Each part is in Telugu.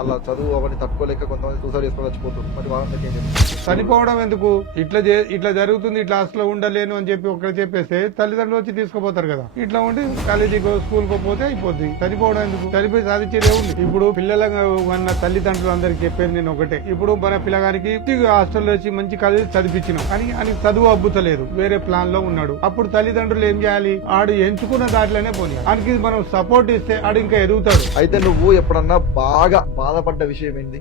అలా చదువు అవన్నీ తట్టుకోలేక కొంతమంది సూసైడ్ చేసుకొని చచ్చిపోతారు. మరి వాళ్ళకి ఏం చెప్తారు? చనిపోవడం ఎందుకు? ఇట్లా జరుగుతుంది, ఇట్లా హాస్టల్లో ఉండలేను అని చెప్పి ఒకరు చెప్పేస్తే తల్లిదండ్రులు వచ్చి తీసుకుపోతారు కదా. ఇట్లా ఉండి కాలేజీకో స్కూల్కో పోతే అయిపోద్ది. చనిపోవడం ఎందుకు? చనిపోయి సాధించేదే ఉంది. ఇప్పుడు పిల్లలుగా ఉన్న తల్లిదండ్రులు అందరికి చెప్పేది నేను ఒకటే, ఇప్పుడు మన పిల్లగానికి హాస్టల్లో వచ్చి మంచి కాలేజీ చదివించినాం కానీ అని చదువు అబ్బుతలేదు, వేరే ప్లాన్ లో ఉన్నాడు. అప్పుడు తల్లిదండ్రులు ఏం చేయాలి? ఆడు ఎంచుకున్న దాంట్లోనే పోనీ, ఆయనకి మనం సపోర్ట్ ఇస్తే ఆడు ఇంకా ఎదుగుతాడు. అయితే నువ్వు ఎప్పుడన్నా బాగా బాధపడ్డ విషయం ఏంది?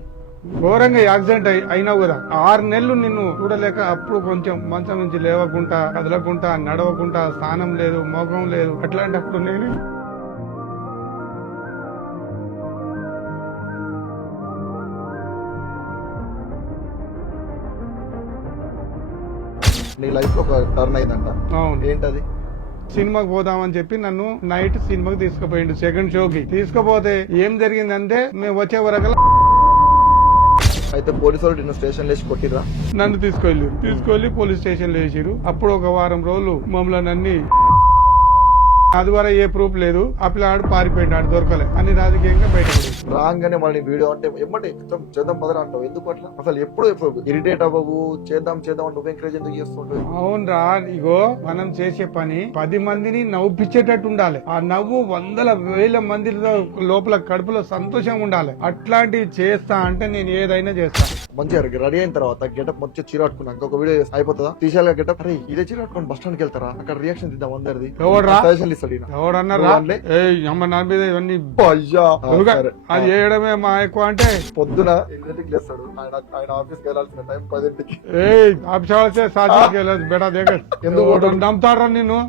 ఘోరంగా యాక్సిడెంట్ అయినావు కదా, 6 నెలలు నిన్ను చూడలేక, అప్పుడు కొంచెం మంచం నుంచి లేవకుండా, కదలకుండా, నడవకుండా, స్నానం లేదు, మోగం లేదు. అట్లాంటప్పుడు నేను నీ లైఫ్ లో ఒక టర్న్ అయిందంట. అవును, ఏంటది? సినిమాకి పోదామని చెప్పి నన్ను నైట్ సినిమాకి తీసుకుపోయిండు, సెకండ్ షోకి. తీసుకుపోతే ఏం జరిగిందంటే మేము వచ్చే వరకు అయితే పోలీసు వాళ్ళు నిన్ను స్టేషన్ లేచి కొట్టిరా? నన్ను తీసుకెళ్లి పోలీస్ స్టేషన్ లో వేసిరు. అప్పుడు ఒక వారం రోజులు మమ్మల్ని అన్ని అది ద్వారా ఏ ప్రూఫ్ లేదు, ఆ పిల్లాడు పారిపోయింది, ఆడు దొరకలే అని రాజకీయంగా బయటపడి రాగానే మళ్ళీ వీడియో అంటే ఎమ్మటే చేద్దాం పదరా అంటావు. ఎందుకు అట్లా? అసలు ఎప్పుడు ఇరిటేట్ అవ్వవు, చేద్దాం అంటే నువ్వు ఎంకరేజ్ ఎందుకు చేస్తుంటావు? అవునరా, ఇగో మనం చేసే పని 10 మందిని నవ్వుపిచ్చేటట్టు ఉండాలి. ఆ నవ్వు వందల వేల మంది లోపల కడుపులో సంతోషం ఉండాలి. అట్లాంటివి చేస్తా అంటే నేను ఏదైనా చేస్తా. మంచిగా రెడీ అయిన తర్వాత గెటప్ మంచిగా చీరాట్టుకున్నాక ఒక వీడియో అయిపోతుందా? తీసేలా గెటప్ అరే ఇదే చీరాట్టుకుని బస్ స్టాండ్ కి వెళ్తారా, అక్కడ రియాక్షన్ ఇద్దాం అందరిది. ఎవడరా సజెషన్ ఇస్తాడు ఈయన. ఎవడన్నారా? అమ్మ నా మీద ఇవన్నీ అయ్యా అది చేయడమే మా ఎక్కువ. అంటే పొద్దున 8ంటికి లేస్తాడు ఆయన ఆఫీస్కి వెళ్ళాల్సిన టైం 10ంటికి. ఎందుకు నమ్ముతారా నిన్ను?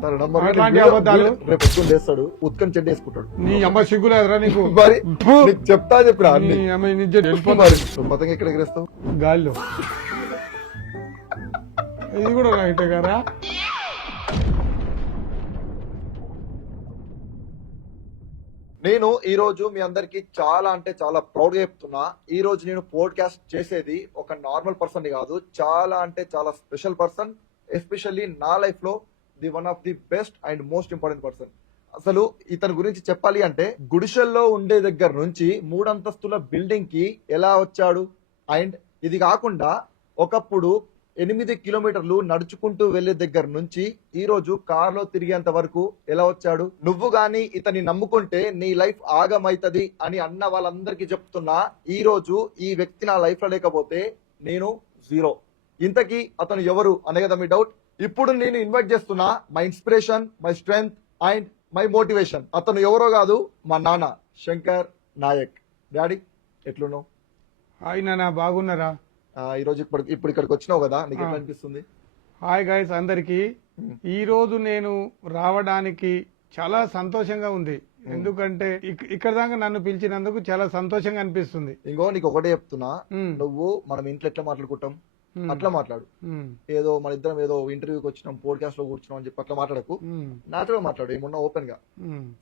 అట్లాంటి అబద్ధాలు. రేపు పొద్దున్న లేస్తాడు, ఉత్కని చెడ్డ వేసుకుంటాడు. నీ అమ్మ సిగ్గులేదురా నీకు? మరి నీకు చెప్తా చెప్పిరా అన్ని. నీ అమ్మ నుంచి వెళ్ళిపో. మరి నువ్వు పతంగ ఎక్కడ ఎగరేస్తావు? గాల్లో. ఇది కూడా రైటే కదా. నేను ఈ రోజు మీ అందరికి చాలా అంటే చాలా ప్రౌడ్ గా చెప్తున్నా, ఈ రోజు నేను పోడ్కాస్ట్ చేసేది ఒక నార్మల్ పర్సన్ కాదు, చాలా అంటే చాలా స్పెషల్ పర్సన్. ఎస్పెషల్లీ నా లైఫ్ లో the one of the best and most important person. అసలు ఇతని గురించి చెప్పాలి అంటే, గుడిసెల్లో ఉండే దగ్గర నుంచి 3 అంతస్తుల బిల్డింగ్ కి ఎలా వచ్చాడు, అండ్ ఇది కాకుండా ఒకప్పుడు 8 కిలోమీటర్లు నడుచుకుంటూ వెళ్లే దగ్గర నుంచి ఈ రోజు కార్లో తిరిగేంత వరకు ఎలా వచ్చాడు. నువ్వు గాని ఇతని నమ్ముకుంటే నీ లైఫ్ ఆగమైతది అని అన్న వాళ్ళందరికీ చెప్తున్నా, ఈ రోజు ఈ వ్యక్తి నా లైఫ్ లో లేకపోతే నేను జీరో. ఇంతకీ అతను ఎవరు అనే కదా మీ డౌట్. ఇప్పుడు నేను ఇన్వైట్ చేస్తున్నా my inspiration, my strength and my motivation. అతను ఎవరో కాదు, మా నాన్న శంకర్ నాయక్. డాడీ ఎట్లున్నావు? ఆయన నా బాగున్నారా? ఈ రోజు ఇప్పుడు ఇక్కడికి వచ్చినావు కదా, నీకు ఎట్లా అనిపిస్తుంది? హాయ్ గైస్ అందరికి. ఈ రోజు నేను రావడానికి చాలా సంతోషంగా ఉంది. ఎందుకంటే ఇక్కడ దాకా నన్ను పిలిచినందుకు చాలా సంతోషంగా అనిపిస్తుంది. ఇంకో నీకు ఒకటే చెప్తున్నా, నువ్వు మనం ఇంట్లో ఎట్లా మాట్లాడుకుంటాం అట్లా మాట్లాడు. ఏదో మన ఇద్దరం ఏదో ఇంటర్వ్యూకి వచ్చినాం, పోడ్కాస్ట్ లో కూర్చున్నాం అని చెప్పి అట్లా మాట్లాడకు. నాచురల్ మాట్లాడు, ఏమున్నా ఓపెన్ గా.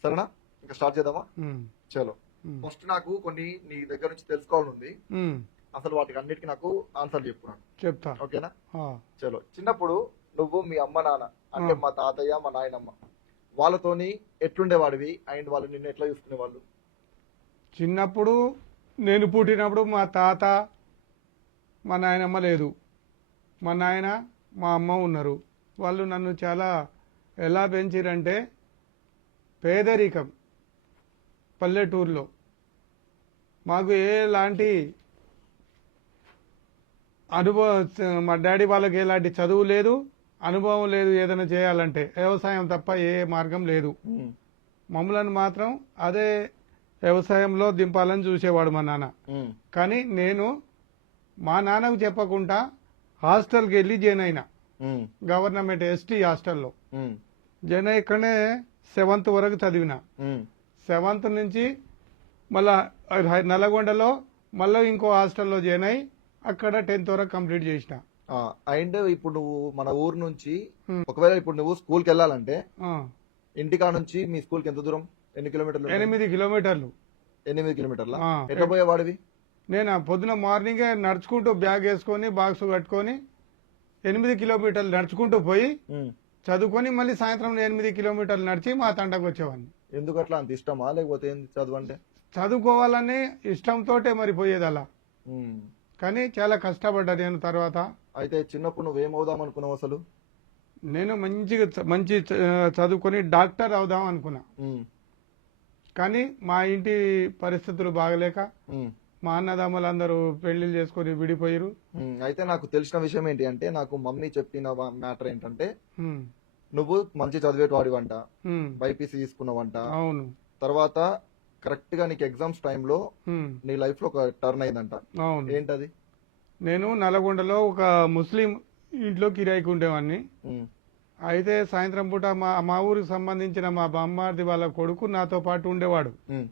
సరేనా? ఇంకా స్టార్ట్ చేద్దామా? చలో. ఫస్ట్ నాకు కొన్ని నీ దగ్గర నుంచి తెలుసుకోవాలనుంది. అసలు వాటికి అన్నిటికీ నాకు ఆన్సర్ చెప్పుకున్నాను. చెప్తా, ఓకేనా? చలో. చిన్నప్పుడు నువ్వు మీ అమ్మ నాన్న అంటే మా తాతయ్య మా నాయనమ్మ వాళ్ళతోని ఎట్లుండేవాడివి, అండ్ వాళ్ళు నిన్ను ఎట్లా చూసుకునేవాళ్ళు? చిన్నప్పుడు నేను పుట్టినప్పుడు మా తాత మా నాయనమ్మ లేదు, మా నాయన మా అమ్మ ఉన్నారు. వాళ్ళు నన్ను చాలా ఎలా పెంచిరంటే, పేదరికం, పల్లెటూరులో మాకు ఎలాంటి అనుభవం, మా డాడీ వాళ్ళకి ఎలాంటి చదువు లేదు, అనుభవం లేదు. ఏదైనా చేయాలంటే వ్యవసాయం తప్ప ఏ మార్గం లేదు. మమ్మల్ని మాత్రం అదే వ్యవసాయంలో దింపాలని చూసేవాడు మా నాన్న. కానీ నేను మా నాన్నకు చెప్పకుండా హాస్టల్కి వెళ్ళి జాయిన్ అయినా, గవర్నమెంట్ ఎస్టీ హాస్టల్లో జాయిన్ అయ్యి ఇక్కడనే 7th వరకు చదివిన. 7th నుంచి మళ్ళా నల్లగొండలో మళ్ళీ ఇంకో హాస్టల్లో జాయిన్ అయ్యి అక్కడ 10th వరకు కంప్లీట్ చేసిన. అండ్ ఇప్పుడు నువ్వు మన ఊరు నుంచి ఒకవేళ ఇప్పుడు నువ్వు స్కూల్కి వెళ్ళాలంటే ఇంటికా నుంచి మీ స్కూల్కి ఎంత దూరం? ఎన్ని కిలోమీటర్లు? 8 కిలోమీటర్లు. 8 కిలోమీటర్ల ఎట్లా పోయేవాడివి? నేను పొద్దున మార్నింగే నడుచుకుంటూ బ్యాగ్ వేసుకొని బాక్స్ కట్టుకొని 8 కిలోమీటర్లు నడుచుకుంటూ పోయి చదువుకొని మళ్ళీ సాయంత్రం 8 కిలోమీటర్లు నడిచి మా తండకు వచ్చేవాడిని. ఎందుకు అట్లా? అంత ఇష్టమా లేకపోతే చదువు అంటే? చదువుకోవాలని ఇష్టంతోటే మరి పోయేది అలా. ఉమ్. కానీ చాలా కష్టపడ్డా నేను తర్వాత. అయితే చిన్నప్పుడు నువ్వేమవుదాం అనుకున్నావు అసలు? నేను మంచిగా మంచి చదువుకొని డాక్టర్ అవుదాం అనుకున్నా. ఉమ్. కానీ మా ఇంటి పరిస్థితులు బాగలేక ఉమ్. మా అన్నదమ్ములందరూ పెళ్లిళ్ళు చేసుకొని విడిపోయారు. అయితే నాకు తెలిసిన విషయం ఏంటి అంటే, నాకు మమ్మీ చెప్పిన మ్యాటర్ ఏంటంటే, నువ్వు మంచి చదివేటవాడివంట, బైపీసీ తీసుకున్నావంట. అవును. తర్వాత కరెక్ట్ గా నీకు ఎగ్జామ్స్ టైంలో నీ లైఫ్ లో ఒక టర్న్ అయిందంట. అవును. ఏంటది? నేను నల్గొండలో ఒక ముస్లిం ఇంట్లో కిరాయికి ఉండేవాడిని. ఉమ్. అయితే సాయంత్రం పూట మా ఊరికి సంబంధించిన మా బామ్మార్ది వాళ్ళ కొడుకు నాతో పాటు ఉండేవాడు. ఉమ్.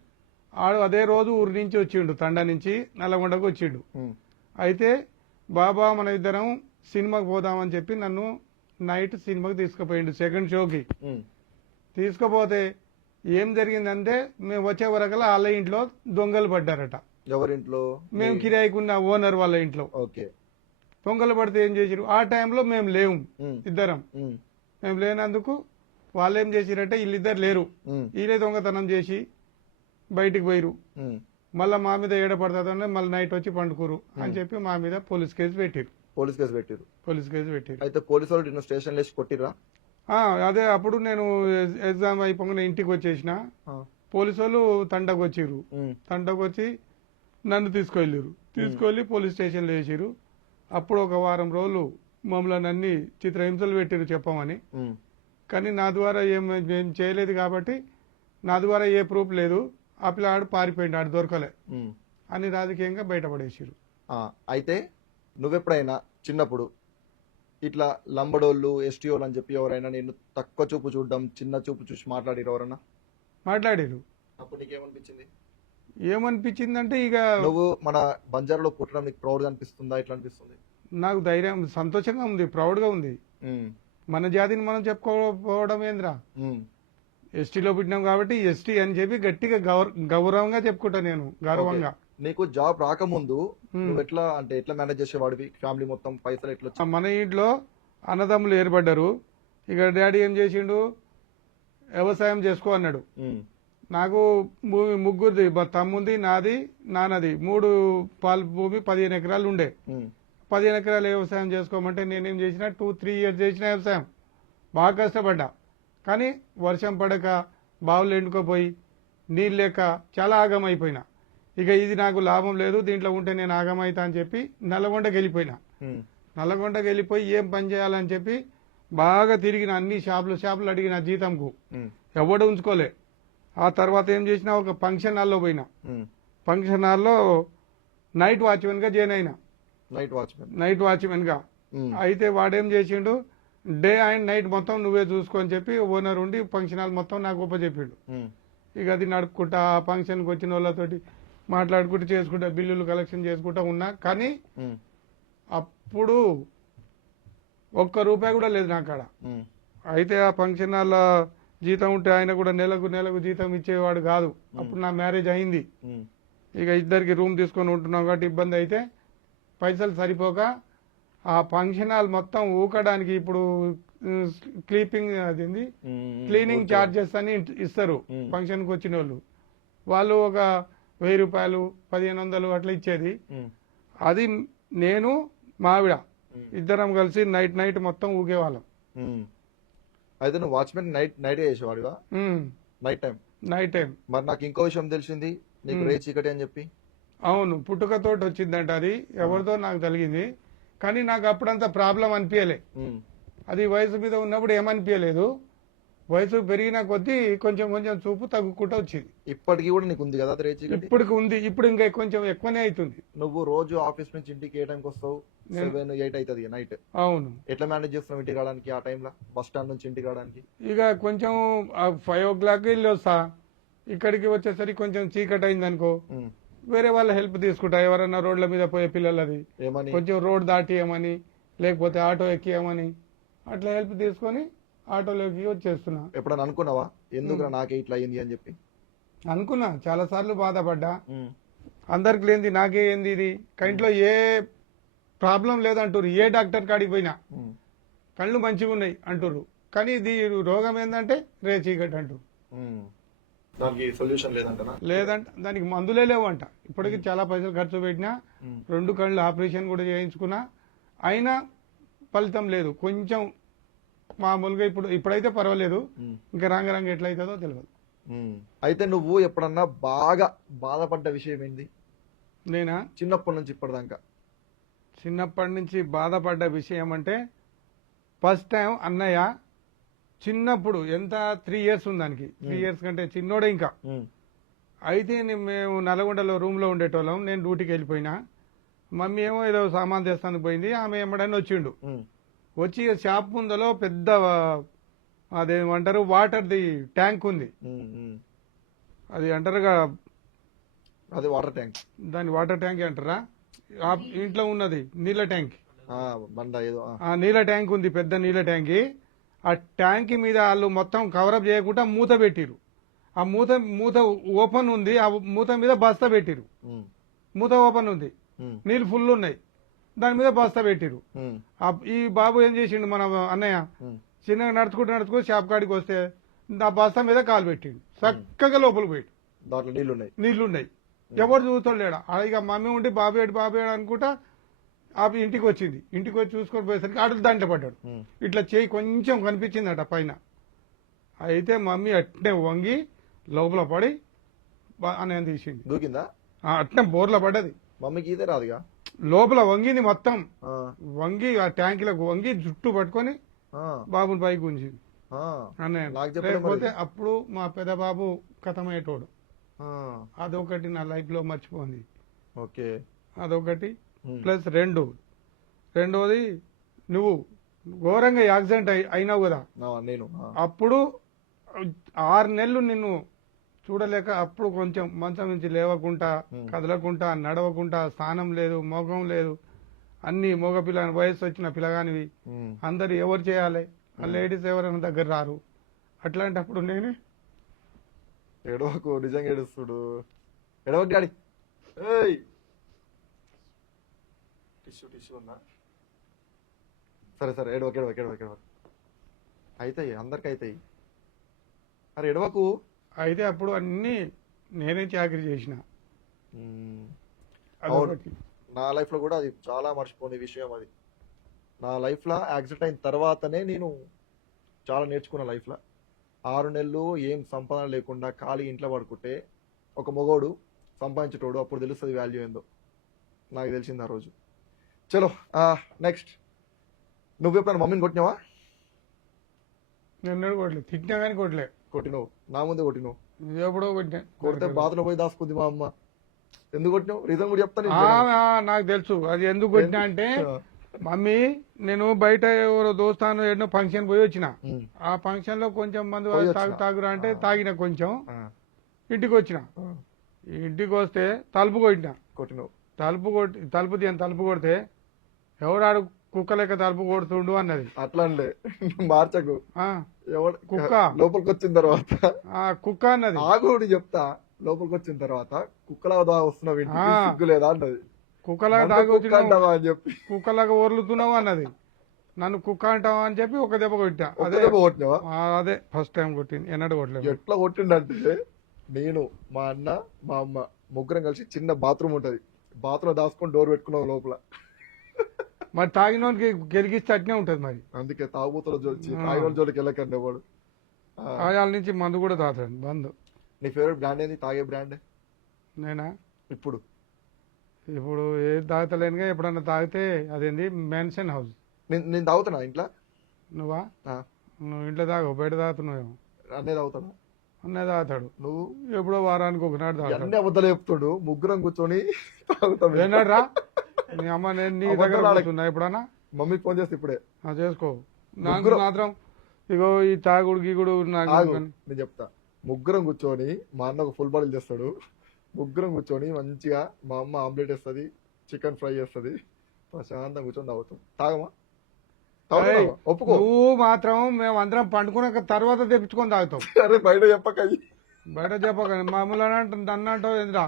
ఆడు అదే రోజు ఊరి నుంచి వచ్చిండు, తండా నుంచి నల్లగొండకు వచ్చిండు. ఉమ్. అయితే బాబా మన ఇద్దరం సినిమాకి పోదామని చెప్పి నన్ను నైట్ సినిమాకి తీసుకుపోయిండు, సెకండ్ షోకి. ఉమ్. తీసుకుపోతే ఏం జరిగిందంటే మేము వచ్చే వరకల్లా వాళ్ళ ఇంట్లో దొంగలు పడ్డారట. ఎవరింట్లో? మేము కిరాయికున్న ఓనర్ వాళ్ళ ఇంట్లో. ఓకే. దొంగలు పడితే ఏం చేసిరు, ఆ టైంలో మేము లేవు ఇద్దరం. ఉమ్. మేము లేనందుకు వాళ్ళు ఏం చేసిరంటే వీళ్ళిద్దరు లేరు, ఉమ్. వీళ్ళే దొంగతనం చేసి బయటికి పోయిరు. ఉమ్. మళ్ళీ మా మీద ఏడపడుతుందంటే మళ్ళీ నైట్ వచ్చి పండుకోరు అని చెప్పి మా మీద పోలీస్ కేసు పెట్టిరు. పోలీస్ కేసు పెట్టిరు. పోలీస్ కేసు పెట్టిరు. అయితే పోలీసు వాళ్ళు నిన్ను స్టేషన్ లేచి కొట్టిరా? అదే అప్పుడు నేను ఎగ్జామ్ అయిపోగానే ఇంటికి వచ్చేసిన. పోలీసు వాళ్ళు తండకు వచ్చిర్రు. తండకు వచ్చి నన్ను తీసుకెళ్ళారు. తీసుకెళ్లి పోలీస్ స్టేషన్లో వేసిరు. అప్పుడు ఒక వారం రోజులు మమ్మల్ని అన్ని చిత్రహింసలు పెట్టిరు చెప్పమని. కానీ నా ద్వారా ఏం చేయలేదు కాబట్టి నా ద్వారా ఏ ప్రూఫ్ లేదు. ఆ పిల్లాడు పారిపోయింది, ఆడు దొరకలే అని రాజకీయంగా బయటపడేసిరు. అయితే నువ్వెప్పుడైనా చిన్నప్పుడు ఇట్లా లంబడోళ్ళు, ఎస్టీఓలు అని చెప్పి ఎవరైనా నేను తక్కువ చూపు చూడడం, చిన్న చూపు చూసి మాట్లాడిరు ఎవరన్నా? మాట్లాడిరు. అప్పుడు నీకేమనిపించింది? ఏమనిపించిందంటే ఇక నువ్వు మన బంజారాలో పుట్టడం నీకు ప్రౌడ్ గా అనిపిస్తుందా? ఎట్లా అనిపిస్తుంది? నాకు ధైర్యం, సంతోషంగా ఉంది, ప్రౌడ్ గా ఉంది. మన జాతిని మనం చెప్పుకోకపోవడం ఏంద్రా. ఎస్టీలో పుట్టినాం కాబట్టి ఎస్టీ అని చెప్పి గట్టిగా గౌరవంగా చెప్పుకుంటా నేను, గౌరవంగా. నీకు జాబ్ రాకముందు నువ్వు ఎట్లా అంటే ఎట్లా మేనేజ్ చేసేవాడివి? ఫ్యామిలీ మొత్తం పైసలు ఎట్లా? మన ఇంట్లో అన్నదమ్ములు ఏర్పడ్డారు. ఇక డాడీ ఏం చేసిండు, వ్యవసాయం చేసుకో అన్నాడు. నాకు భూమి ముగ్గురిది, తమ్ముంది, నాది, నాన్నది 3 పాల భూమి 15 ఎకరాలు ఉండే. 15 ఎకరాలు వ్యవసాయం చేసుకోమంటే నేనేం చేసిన 2-3 ఇయర్స్ చేసిన వ్యవసాయం. బాగా కష్టపడ్డా. కానీ వర్షం పడక బావులు ఎండుకోపోయి నీళ్ళు లేక చాలా ఆగమైపోయినా. ఇక ఇది నాకు లాభం లేదు, దీంట్లో ఉంటే నేను ఆగమైతా అని చెప్పి నల్లగొండకి వెళ్ళిపోయినా. నల్లగొండకి వెళ్ళిపోయి ఏం పని చేయాలని చెప్పి బాగా తిరిగిన, అన్ని షాపులు అడిగిన జీతంకు. ఎవడు ఉంచుకోలే. ఆ తర్వాత ఏం చేసినా ఒక ఫంక్షన్ హాల్లో పోయినా. ఫంక్షన్ హాల్లో నైట్ వాచ్మెన్ గా జాయిన్ అయినా. నైట్ వాచ్మెన్ గా అయితే వాడేం చేసిండు, డే అండ్ నైట్ మొత్తం నువ్వే చూసుకో అని చెప్పి ఓనర్ ఉండి ఫంక్షన్ హాల్ మొత్తం నాకు చెప్పిండు. ఇక అది నడుపుకుంటా ఆ ఫంక్షన్కి వచ్చిన వాళ్ళతోటి మాట్లాడుకుంటూ చేసుకుంటా బిల్లులు కలెక్షన్ చేసుకుంటా ఉన్నా. కానీ అప్పుడు ₹1 కూడా లేదు నా కాడ. అయితే ఆ ఫంక్షన్ హాల్ జీతం ఉంటే ఆయన కూడా నెలకు జీతం ఇచ్చేవాడు కాదు. అప్పుడు నా మ్యారేజ్ అయింది. ఇక ఇద్దరికి రూమ్ తీసుకొని ఉంటున్నాం కాబట్టి ఇబ్బంది అయితే పైసలు సరిపోక ఆ ఫంక్షన్ హాల్ మొత్తం ఊకడానికి ఇప్పుడు క్లీనింగ్ ఛార్జెస్ అని ఇస్తారు ఫంక్షన్కి వచ్చిన వాళ్ళు ఒక ₹1000, 1500 అట్లా ఇచ్చేది. అది నేను మావిడ ఇద్దరం కలిసి నైట్ మొత్తం ఊగేవాళ్ళం. అయితే నువ్వు వాచ్మెన్ నైట్ చేసేవాడివా? Night time. మరి నాకు ఇంకో విషయం తెలిసింది, నీకు రే చీకటి అని చెప్పి. అవును, పుట్టుకతోటి వచ్చిందంట. అది ఎవరితో నాకు కలిగింది. కానీ నాకు అప్పుడంత ప్రాబ్లం అనిపించలే. అది వయసు మీద ఉన్నప్పుడు ఏమనిపించలేదు. వయసు పెరిగిన కొద్దీ కొంచెం చూపు తగ్గుకుంటూ వచ్చింది. ఇప్పటికి కూడా నీకు ఉంది కదా రే చీకటి? ఇప్పటికి ఉంది. ఇప్పుడు ఇంకా కొంచెం ఎక్కువనే అవుతుంది. నువ్వు రోజు ఆఫీస్ నుంచి ఇంటికి ఏ టైంకి వస్తావు? 7-8 అవుతుంది నైట్. అవును. ఎట్లా మేనేజ్ చేస్తున్నావు ఇంటికి రావడానికి? ఆ టైంలో బస్ స్టాండ్ నుంచి ఇంటికి రావడానికి ఇక కొంచెం 5 o'clock వెళ్ళి వస్తా. ఇక్కడికి వచ్చేసరికి కొంచెం చీకటి అయింది అనుకో, వేరే వాళ్ళ హెల్ప్ తీసుకుంటా. ఎవరన్నా రోడ్ల మీద పోయే పిల్లలది కొంచెం రోడ్ దాటియమని, లేకపోతే ఆటో ఎక్కియమని అట్లా హెల్ప్ తీసుకొని ఆటోలోకి వచ్చేస్తున్నా. ఎప్పుడన్నా అనుకున్నావా ఎందుకు నాకే ఇట్లా అయింది అని చెప్పి? అనుకున్నా, చాలా సార్లు బాధపడ్డా. అందరికి లేనిది నాకే ఏంది ఇది, కంట్లో ఏ ప్రాబ్లం లేదంటారు. ఏ డాక్టర్ కాడికి పోయినా కళ్ళు మంచిగా ఉన్నాయి అంటారు. కానీ ఇది రోగం ఏంటంటే రే చీకటి అంటారు. దానికి సొల్యూషన్ లేదంటనా? లేదంట, దానికి మందులే లేవంట. ఇప్పటికి చాలా పైసలు ఖర్చు పెట్టినా, 2 కళ్ళు ఆపరేషన్ కూడా చేయించుకున్నా, అయినా ఫలితం లేదు. కొంచెం మామూలుగా ఇప్పుడైతే పర్వాలేదు, ఇంకా రంగ ఎట్లయితుందో తెలియదు. అయితే నువ్వు ఎప్పుడన్నా బాగా బాధపడ్డ విషయం ఏంది నేనా చిన్నప్పటి నుంచి ఇప్పటిదాకా? చిన్నప్పటి నుంచి బాధపడ్డ విషయం అంటే, ఫస్ట్ టైం అన్నయ్య చిన్నప్పుడు, ఎంత 3 ఇయర్స్ ఉంది దానికి, 3 ఇయర్స్ కంటే చిన్నోడే ఇంకా. అయితే మేము నల్గొండలో రూమ్లో ఉండేటోళ్ళం, నేను డ్యూటీకి వెళ్ళిపోయినా, మమ్మీ ఏమో ఏదో సామాన్ తెస్తానికి పోయింది, ఆమె ఎమ్మడని వచ్చిండు. వచ్చి షాప్ ముందలో పెద్ద అదేమంటారు వాటర్ది ట్యాంక్ ఉంది, అది అంటారుగా, అది వాటర్ ట్యాంక్, దాని వాటర్ ట్యాంక్ అంటారా, ఆ ఇంట్లో ఉన్నది నీళ్ళ ట్యాంక్, బండ ఏదో, ఆ నీళ్ళ ట్యాంక్ ఉంది, పెద్ద నీళ్ళ ట్యాంకి. ఆ ట్యాంక్ మీద వాళ్ళు మొత్తం కవరప్ చేయకుండా మూత పెట్టిరు. ఆ మూత ఓపెన్ ఉంది, ఆ మూత మీద బస్తా పెట్టిరు. మూత ఓపెన్ ఉంది, నీళ్ళు ఫుల్ ఉన్నాయి, దాని మీద బస్తా పెట్టిరు. ఈ బాబు ఏం చేసిండు మన అన్నయ్య, చిన్నగా నడుచుకుంటూ షాప్ కాడికి వస్తే ఆ బస్తా మీద కాలు పెట్టిండు, చక్కగా లోపలికి పోయాడు. దాంట్లో నీళ్లున్నాయి, ఎవరు చూస్తలేడా. ఇక మమ్మీ ఉండి బాబేడు అనుకుంటా ఆ ఇంటికి వచ్చింది. ఇంటికి వచ్చి చూసుకొని పోయేసరికి అటు దాంట్లో పడ్డాడు. ఇట్లా చేయి కొంచెం కనిపించిందట పైన. అయితే మమ్మీ అట్నే వంగి లోపల పడి అన్నయ్య తీసింది. దూకిందా? అట్నే బోర్లో పడ్డది. మమ్మీకి ఇదే రాదుగా, లోపల వంగింది మొత్తం, వంగి ఆ ట్యాంకులకు వంగి జుట్టు పట్టుకొని బాబుని పైకి ఉంచింది అన్నయ్య. లేకపోతే అప్పుడు మా పెద్ద బాబు కథమయ్యేటోడు. అదొకటి నా లైఫ్ లో మర్చిపోయింది. ఓకే, అదొకటి. ప్లస్ రెండోది, నువ్వు ఘోరంగా యాక్సిడెంట్ అయినావు కదా, నేను అప్పుడు 6 నెలలు నిన్ను చూడలేక, అప్పుడు కొంచెం మంచం నుంచి లేవకుండా, కదలకుండా, నడవకుండా, స్నానం లేదు, మోగం లేదు, అన్ని మోగ వయసు వచ్చిన పిల్లగానివి, అందరు ఎవరు చేయాలి, ఆ లేడీస్ ఎవరైనా దగ్గర రారు. అట్లాంటప్పుడు నేనే ఎడవకు, నిజంగా ఏడుస్తుడు, ఎడవకు డాడీ. టిష్యూ ఉందా? సరే ఎడవకు. అవుతాయి, అందరికి అవుతాయి. అరే ఎడవకు. అయితే అప్పుడు అన్ని నేనే చాకరీ చేసిన. నా లైఫ్ లో కూడా అది చాలా మర్చిపోని విషయం. అది నా లైఫ్ లో యాక్సిడెంట్ అయిన తర్వాతనే నేను చాలా నేర్చుకున్న. లైఫ్ లో 6 నెలలు ఏం సంపాదన లేకుండా ఖాళీ ఇంట్లో పడుకుంటే ఒక మొగోడు సంపాదించేటోడు, అప్పుడు తెలుస్తుంది వాల్యూ ఏందో. నాకు తెలిసింది ఆ రోజు. చలో నెక్స్ట్, నువ్వు ఎప్పుడైనా మమ్మీని కొట్టినావా? నేను కొట్టలేదు, తిట్టినా కానీ కొట్టినావు, నా ముందే కొట్టినావు. ఎప్పుడో కొట్టినా. కొడితే బాత్రూమ్ పోయి దాచుకుంది మా అమ్మ. ఎందుకు కొట్టినావు? రీజన్ కూడా చెప్తాను. నాకు తెలుసు అది ఎందుకు కొట్టినా అంటే, మమ్మీ నేను బయట ఎవరో దోస్తాను ఎన్నో ఫంక్షన్ పోయి వచ్చిన. ఆ ఫంక్షన్ లో కొంచెం మంది తాగురా అంటే తాగిన, కొంచెం ఇంటికి వచ్చిన. ఇంటికి వస్తే తలుపు కొట్టినావు. తలుపు కొడితే ఎవడాడు కుక్క లెక్క తలుపు కొడుతుండు అన్నది. అట్లా అండి, మార్చకు. కుక్క లోపలికి వచ్చిన తర్వాత కుక్క అన్నది. ఆగుడి చెప్తా. లోపలికి వచ్చిన తర్వాత కుక్కలాగా వస్తున్నావు, సిగ్గు లేదా అన్నది. కుక్కలాగా తాగుతున్నావా అని చెప్పి, కుక్కలాగా ఒర్లుతున్నావు అన్నది. నన్ను కుక్క అంటావా అని చెప్పి ఒక దెబ్బ కొట్టా. అదే కొట్టినావా? అదే ఫస్ట్ టైం కొట్టింది, ఎన్నడూ కొట్టలేదు. ఎట్లా కొట్టిండంటే, నేను, మా అన్న, మా అమ్మ ముగ్గురం కలిసి చిన్న బాత్రూమ్ ఉంటది, బాత్రూమ్ దాచుకొని డోర్ పెట్టుకున్నాం లోపల. మరి తాగినోనికి గెలిగిస్తే అట్నే ఉంటది. మరి అందుకే తాగుబోతుల తాగిన జోలికి వెళ్ళకండి వాడు. ఆయాల నుంచి మందు కూడా తాగుతాడు బంధు. నీ ఫేవరెట్ బ్రాండ్ ఏంది? తాగే బ్రాండ్? నేనా ఇప్పుడు ఏది తాగుతలేనుగా. ఎప్పుడన్నా తాగితే అదేంది మెన్షన్ హౌస్. నేను తాగుతున్నా ఇంట్లో. నువ్వు ఇంట్లో తాగు, బయట తాగుతున్నావు? అన్నీ తాగుతాను. అన్నీ తాగుతాడు. నువ్వు ఎప్పుడో వారానికి ఒకనాడు తాగుతాడు. అన్ని అబద్ధాలు చెప్తాడు. ముగ్గురం కూర్చొని తాగుతాం. ఏనాడు రా నీ అమ్మ, నేను నీ దగ్గర కూర్చున్నా ఎప్పుడన్నా? మమ్మీకి ఫోన్ చేస్తే ఇప్పుడే చేసుకో. నాకు మాత్రం ఇగో ఈ తాగుడు గీగుడు నేను చెప్తా. ముగ్గురం కూర్చొని, మా అన్న ఒక ఫుల్ బాటిల్ చేస్తాడు, ముగ్గురం కూర్చొని మంచిగా మా అమ్మ ఆమ్లెట్ వేస్తుంది, చికెన్ ఫ్రై చేస్తుంది, ప్రశాంతంగా కూర్చొని తాగుతాం. తాగమా? ఒప్పుకో. నువ్వు మాత్రం మేము అందరం పండుకున్నాక తర్వాత తెప్పించుకొని తాగుతాం. అరే బయట చెప్పక, బయట చెప్పక మామూలు అన్నంటావు ఏంద్రా?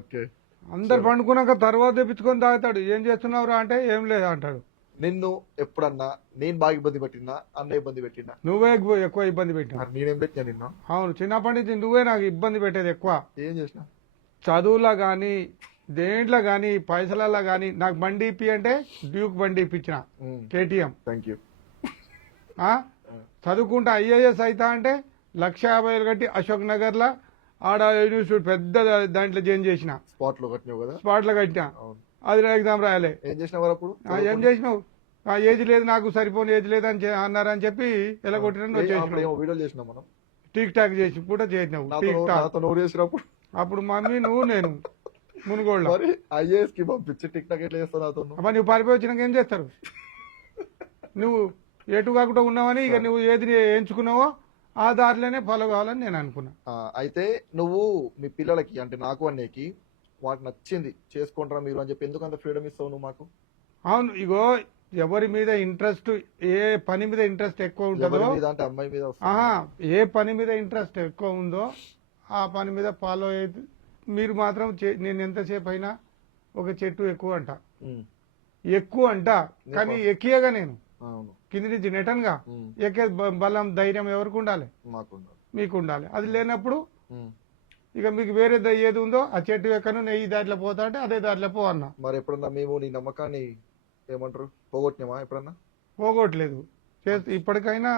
ఓకే. అందరు పండుకున్నాక తర్వాత తెప్పించుకొని తాగుతాడు. ఏం చేస్తున్నావురా అంటే ఏం లేదు అంటాడు. నిన్ను ఎప్పుడన్నా నేను బాగా ఇబ్బంది పెట్టినా అన్న ఇబ్బంది పెట్టినా? నువ్వే ఎక్కువ ఇబ్బంది పెట్టావు. మరి నేనేం పెట్టినా నిన్ను? అవును, చిన్నప్పటి నుంచి నువ్వే నాకు ఇబ్బంది పెట్టేది ఎక్కువ. ఏం చేసిన? చదువులో కానీ దేంట్లో కానీ పైసలలో కానీ నాకు బండి ఇప్పి అంటే డ్యూక్ బండి ఇప్పించిన కేటీఎం. Thank you. చదువుకుంటా ఐఏఎస్ అవుతా అంటే 1,50,000 కట్టి అశోక్ నగర్ లో ఆడ యూనివర్సిటీ పెద్ద దాంట్లో జాయిన్ చేసిన. స్పాట్ లో కట్టినావు కదా? స్పాట్ లో కట్టినా. అవును. అది ఎగ్జామ్ రాయలే. ఏం చేసినావు అప్పుడు? ఏం చేసినావు? ఏజ్ లేదు, నాకు సరిపోని ఏజ్ లేదు అని అన్నారని చెప్పి ఎలా కొట్టిన వీడియోలు చేసినాం మనం. టిక్ టాక్ చేసి కూడా చేసినావు. టిక్ టాక్ చేసినప్పుడు అప్పుడు మమ్మీ నువ్వు నేను మునుగోళ్ళ ఐఏఎస్ కి పంపించి టిక్ టాక్ ఎట్లా చేస్తావు నాతో? అబ్బా నువ్వు పారిపోయి వచ్చినాక ఏం చేస్తారు? నువ్వు ఎటు కాకుండా ఉన్నావని ఇక నువ్వు ఏది ఎంచుకున్నావో ఆ దారిలోనే ఫాలో కావాలని నేను అనుకున్నా. అయితే నువ్వు మీ పిల్లలకి అంటే నాకు అన్నయ్యకి వాటి నచ్చింది చేసుకుంటారా మీరు అని చెప్పి ఎందుకు అంత ఫ్రీడమ్ ఇస్తావు నువ్వు మాకు? అవును, ఇగో ఎవరి మీద ఇంట్రెస్ట్, ఏ పని మీద ఇంట్రెస్ట్ ఎక్కువ ఉంటుందో అంటే అమ్మాయి మీద ఏ పని మీద ఇంట్రెస్ట్ ఎక్కువ ఉందో ఆ పని మీద ఫాలో అయితే మీరు మాత్రం నేను ఎంతసేపు అయినా ఒక చెట్టు ఎక్కువ అంట కానీ ఎక్కియగా నేను కింది నుంచి నెటన్గా ఎక్కే బలం ధైర్యం ఎవరికి ఉండాలి? మీకు ఉండాలి. అది లేనప్పుడు ఇక మీకు వేరే ఏది ఉందో ఆ చెట్టు ఎక్కను నేను ఈ దారిలో పోతా అంటే అదే దారిలో పో అన్నా. మరి ఎప్పుడన్నా మేము నీ నమ్మకాన్ని ఏమంటారు పోగొట్టినామా? ఎప్పుడన్నా పోగొట్టలేదు. ఇప్పటికైనా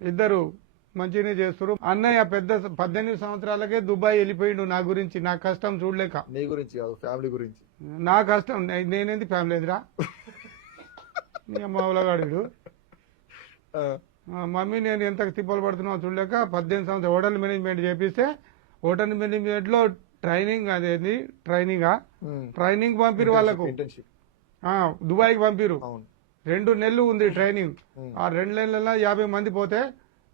ఇద్దరు మంచిగానే చేస్తారు. అన్నయ్య పెద్ద 18 సంవత్సరాలకే దుబాయ్ వెళ్ళిపోయిండు నా గురించి, నా కష్టం చూడలేక. నీ గురించి కాదు, ఫ్యామిలీ గురించి. నా కష్టం నేనేంది ఫ్యామిలీ ఎదురా నీ అమ్మగాడు మమ్మీ నేను ఎంత తిప్పలు పడుతున్నావు చూడలేక 18 సంవత్సరాలు హోటల్ మేనేజ్మెంట్ చేపిస్తే హోటల్ మేనేజ్మెంట్ లో ట్రైనింగ్ అదేంది ట్రైనింగ్ పంపిరు వాళ్ళకు, దుబాయ్కి పంపిరు. 2 నెలలు ఉంది ట్రైనింగ్. ఆ 2 నెలల 50 మంది పోతే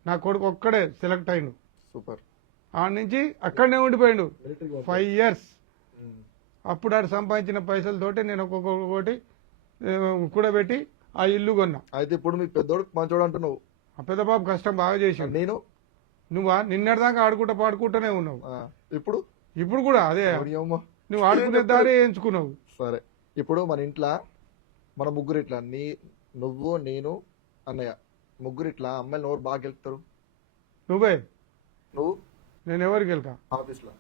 నా కొడుకు ఒక్కడే సెలెక్ట్ అయిండు. సూపర్. ఆ నుంచి అక్కడనే ఉండిపోయిండు 5 years. అప్పుడు ఆడు సంపాదించిన పైసలతోటి నేను ఒక్కొక్కటి కూడబెట్టి ఆ ఇల్లు కొన్నా. అయితే ఇప్పుడు మీ పెద్దోడు మంచోడు అంటున్నావు. ఆ పెద్ద బాబు కష్టం బాగా చేశాడు. నేను నువ్వా నిన్నటిదాకా ఆడుకుంటా పాడుకుంటూనే ఉన్నావు. ఇప్పుడు కూడా అదే నువ్వు ఆడుకునే దారి ఎంచుకున్నావు. సరే, ఇప్పుడు మన ఇంట్లో మన ముగ్గురు ఇట్లా నువ్వు నేను అన్నయ్య ముగ్గురు ఇట్లా అమ్మాయిలు ఎవరు బాగా గెలుపుతారు? నువ్వే. నువ్వు? నేను ఎవరికి వెళ్తా? ఆఫీస్ లో.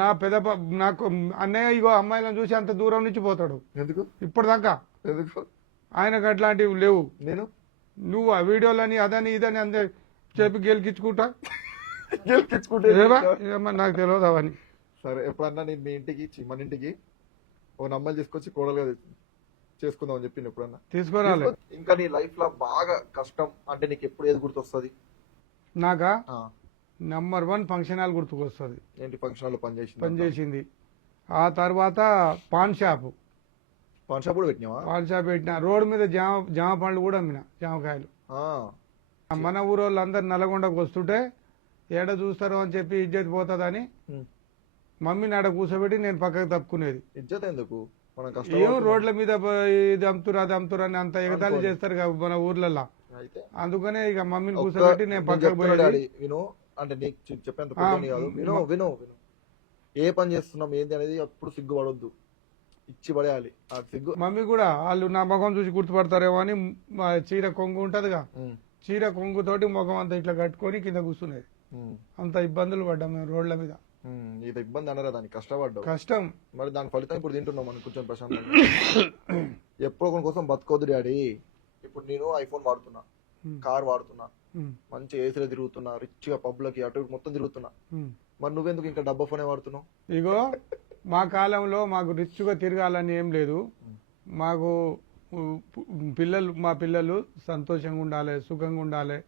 నా పెద్ద నాకు అన్నయ్య ఇగో అమ్మాయిలను చూసి అంత దూరం నుంచి పోతాడు. ఎందుకు? ఇప్పటిదాకా ఎందుకు ఆయనకు అట్లాంటివి లేవు. నేను నువ్వు ఆ వీడియోలని అదని ఇదని అందరు చెప్పి గెలికించుకుంటా నాకు తెలియదు అవన్నీ. సరే, ఎప్పుడన్నా నేను మీ ఇంటికి మన ఇంటికి ఓ అమ్మాయిలు తీసుకొచ్చి కోడలుగా చేసుకుందాం అని చెప్పింది ఎప్పుడన్నా? తీసుకురాలే. ఇంకా నీ లైఫ్ లో బాగా కష్టం అంటే నీకు ఎప్పుడు ఏది గుర్తొస్తుంది? నాకా నంబర్ 1 ఫంక్షన్ హాల్ గుర్తుకొస్తుంది. ఏంటి ఫంక్షన్ హాల్ పనిచేసింది. ఆ తర్వాత పాన్ షాప్ కూడా పెట్టినావా? పాన్ షాప్ పెట్టిన. రోడ్డు మీద జామ పండ్లు కూడా అమ్మిన, జామకాయలు. మన ఊరోళ్ళు అందరు నల్గొండకు వస్తుంటే ఏడ చూస్తారు అని చెప్పి ఇజ్జత్ పోతుందని మమ్మీని ఆడ కూర్చోబెట్టి నేను పక్కకు తప్పుకునేది. ఇజ్జత్ ఎందుకు? ఏం రోడ్ల మీద ఇది అమ్ముతురు అది అమ్ముతురు అని అంత ఎగతాళి చేస్తారు కదా మన ఊర్లలో. అందుకనే ఇక మమ్మీని కూర్చోబెట్టి నేను పక్కకు పోయేది. విను అంటే నీకు చెప్పేంత కాదు. విను విను విను ఏ పని చేస్తున్నాం ఏంది అనేది అప్పుడు సిగ్గుపడొద్దు, ఇచ్చి పడేయాలి ఆ సిగ్గు. మమ్మీ కూడా వాళ్ళు నా ముఖం చూసి గుర్తుపడతారేమో అని చీర కొంగు ఉంటదిగా, చీర కొంగుతోటి ముఖం అంతా ఇట్లా కట్టుకొని కింద కూర్చునేది. అంత ఇబ్బందులు పడ్డాం మేము రోడ్ల మీద. ఇది ఇబ్బంది అనరా, దానికి కష్టపడ్డావు. కష్టం. మరి దాని ఫలితం ఇప్పుడు తింటున్నాం మనం కొంచెం ప్రశాంతంగా. ఎప్పుడో కొన్ని కోసం బతుకోద్దు డాడీ. ఇప్పుడు నేను ఐఫోన్ వాడుతున్నా, కార్ వాడుతున్నా, మంచి ఏసీలో తిరుగుతున్నా, రిచ్ గా పబ్లకి అటు మొత్తం తిరుగుతున్నా. మరి నువ్వెందుకు ఇంకా డబ్బా ఫోనే వాడుతున్నావు? ఇగో మా కాలంలో మాకు రిచ్ గా తిరగాలని ఏం లేదు. మాకు మా పిల్లలు సంతోషంగా ఉండాలి, సుఖంగా ఉండాలి,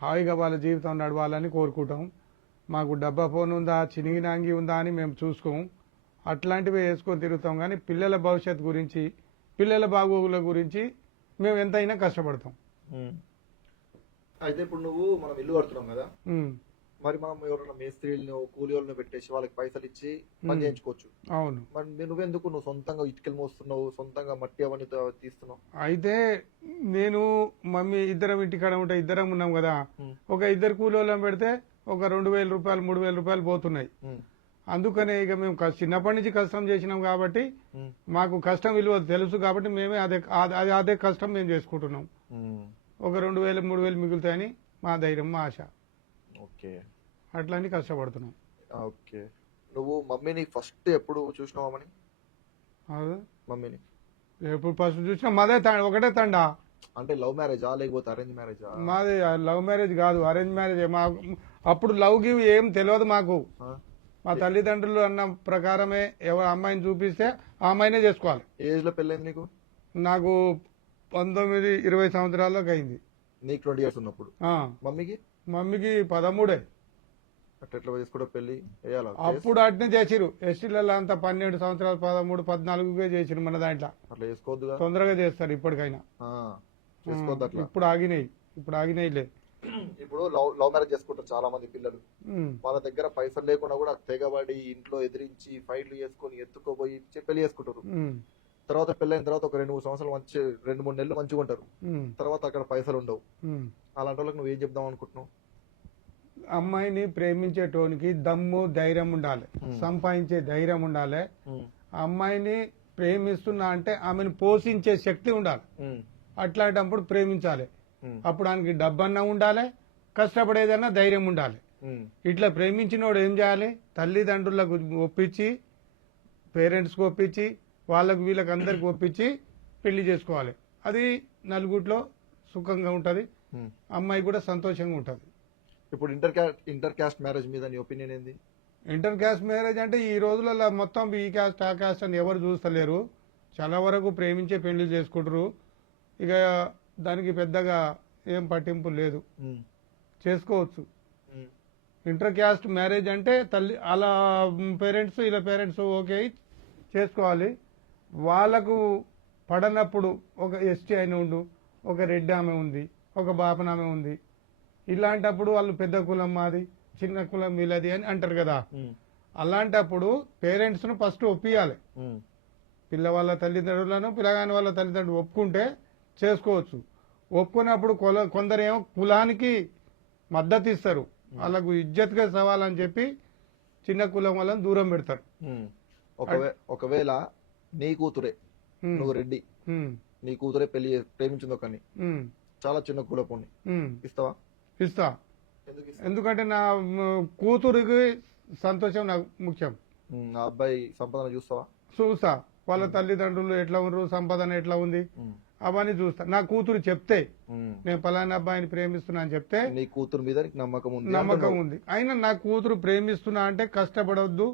హాయిగా వాళ్ళ జీవితం నడవాలని కోరుకుంటాం. మాకు డబ్బా ఫోన్ ఉందా, చినిగినాంగి ఉందా అని మేము చూసుకోము. అట్లాంటివి వేసుకొని తిరుగుతాం. కానీ పిల్లల భవిష్యత్తు గురించి, పిల్లల బాగోగుల గురించి మేము ఎంతైనా కష్టపడతాం. అయితే ఇప్పుడు మనం ఇల్లు కడుతున్నాం కదా, మరి మనం ఎవరైనా మేస్త్రీలను కూలి వాళ్ళని పెట్టేసి వాళ్ళకి పైసలు ఇచ్చి పని చేయించుకోవచ్చు. అవును. మరి నువ్వెందుకు సొంతంగా ఇటుకలు మోస్తున్నావు, సొంతంగా మట్టి అవన్నీ తీస్తున్నావు? అయితే నేను మమ్మీ ఇద్దరం ఇంటికాడ ఉంటే ఇద్దరం ఉన్నాం కదా, ఒక 2 కూలి వాళ్ళని పెడితే ఒక 2,000 రూపాయలు 3,000 రూపాయలు పోతున్నాయి. అందుకనే ఇక మేము చిన్నప్పటి నుంచి కష్టం చేసినాం కాబట్టి మాకు కష్టం విలువ తెలుసు కాబట్టి మేమే అదే కష్టం మేము చేసుకుంటున్నాం. ఒక 2,000 3,000 మిగులుతాయని మా ధైర్యం, మా ఆశ. ఓకే, అట్లని కష్టపడుతున్నాం. ఓకే. నువ్వు మమ్మీని ఫస్ట్ ఎప్పుడు చూసినావా? అదే మమ్మీని ఎప్పుడు ఫస్ట్ చూసినా మాదే ఒకటే తండా. అంటే లవ్ మ్యారేజా లేకపోతే అరేంజ్ మ్యారేజా? మాది లవ్ మ్యారేజ్ కాదు, అరేంజ్ మ్యారేజ్. అప్పుడు లవ్ గివ్ ఏం తెలియదు మాకు. మా తల్లిదండ్రులు అన్న ప్రకారమే ఎవరు అమ్మాయిని చూపిస్తే ఆ అమ్మాయినే చేసుకోవాలి. ఏజ్ లో పెళ్ళైంది నీకు? నాకు 19-20 సంవత్సరాలకు అయింది. నీకు 20 years ఉన్నప్పుడు. మమ్మీకి? మమ్మీకి 13. అట్లా ఎట్లా చేసుకోవడం పెళ్లి? అప్పుడు అట్నే చేసిరు. ఎస్టీలలో అంతా 12 సంవత్సరాలు 13, 14 చేసిరు. మన దాంట్లో అట్లా చేసుకోవద్దు, తొందరగా చేస్తారు ఇప్పటికైనా. చేసుకోవద్దు అట్లా. ఇప్పుడు ఆగినాయిలే. ఇప్పుడు లవ్ మ్యారేజ్ చేసుకుంటారు చాలా మంది పిల్లలు. వాళ్ళ దగ్గర పైసలు లేకుండా కూడా తెగబడి ఇంట్లో ఎదిరించి ఫైట్లు చేసుకుని ఎత్తుకోపోయి పెళ్లి చేసుకుంటారు. తర్వాత పెళ్ళైన తర్వాత ఒక 2-3 సంవత్సరాలు 2-3 నెలలు మంచిగా ఉంటారు. తర్వాత అక్కడ పైసలు ఉండవు. అలాంటి వాళ్ళకి నువ్వేం చెప్దాం అనుకుంటున్నావు? అమ్మాయిని ప్రేమించేటోనికి దమ్ము ధైర్యం ఉండాలి, సంపాదించే ధైర్యం ఉండాలి. అమ్మాయిని ప్రేమిస్తున్నా అంటే ఆమెను పోషించే శక్తి ఉండాలి. అట్లాంటప్పుడు ప్రేమించాలి. అప్పుడు ఆయనకి డబ్బన్నా ఉండాలి, కష్టపడేదన్నా ధైర్యం ఉండాలి. ఇట్లా ప్రేమించినోడు ఏం చేయాలి? తల్లిదండ్రులకు ఒప్పించి, పేరెంట్స్కి ఒప్పించి, వాళ్ళకు వీళ్ళకి అందరికి ఒప్పించి పెళ్లి చేసుకోవాలి. అది నలుగురిలో సుఖంగా ఉంటది, అమ్మాయి కూడా సంతోషంగా ఉంటది. ఇప్పుడు ఇంటర్ క్యాస్ట్ మ్యారేజ్ మీద నీ ఒపీనియన్ ఏంది? ఇంటర్ క్యాస్ట్ మ్యారేజ్ అంటే ఈ రోజులలో మొత్తం ఈ క్యాస్ట్ ఆ క్యాస్ట్ అని ఎవరు చూస్తలేరు. చాలా వరకు ప్రేమించే పెళ్లి చేసుకుంటారు. ఇక దానికి పెద్దగా ఏం పట్టింపు లేదు, చేసుకోవచ్చు. ఇంటర్ క్యాస్ట్ మ్యారేజ్ అంటే తల్లి అలా పేరెంట్స్ ఇలా పేరెంట్స్ ఓకే చేసుకోవాలి. వాళ్ళకు పడనప్పుడు ఒక ఎస్టీ అయిన ఉండు, ఒక రెడ్డి ఆమె ఉంది, ఒక బాపనామె ఉంది, ఇలాంటప్పుడు వాళ్ళు పెద్ద కులం మాది, చిన్న కులం వీళ్ళది అని అంటారు కదా. అలాంటప్పుడు పేరెంట్స్ ను ఫస్ట్ ఒప్పియాలి. పిల్లవాళ్ళ తల్లిదండ్రులను, పిల్లగాని వాళ్ళ తల్లిదండ్రులు ఒప్పుకుంటే చేసుకోవచ్చు. ఒప్పుకున్నప్పుడు కొందరేమో కులానికి మద్దతు ఇస్తారు, వాళ్ళకు ఇజ్జత్గా సవాలని చెప్పి చిన్న కులం వాళ్ళని దూరం పెడతారు. ఒకవేళ నీ కూతురే, నువ్వు రెడ్డి, నీ కూతురే పెళ్లి ప్రేమించింది ఒకని చాలా చిన్న కులపోని, ఇస్తావా? ఇస్తా. ఎందుకంటే నా కూతురికి సంతోషం నాకు ముఖ్యం. ఆ అబ్బాయి సంపాదన చూస్తావా? చూస్తా. వాళ్ళ తల్లిదండ్రులు ఎట్లా ఉన్నారు, సంపాదన ఎట్లా ఉంది అవన్నీ చూస్తా. నా కూతురు చెప్తే నేను పలానా అబ్బాయిని ప్రేమిస్తున్నా అని చెప్తే నీ కూతురు మీద నమ్మకం ఉంది. అయినా నా కూతురు ప్రేమిస్తున్నా అంటే కష్టపడవద్దు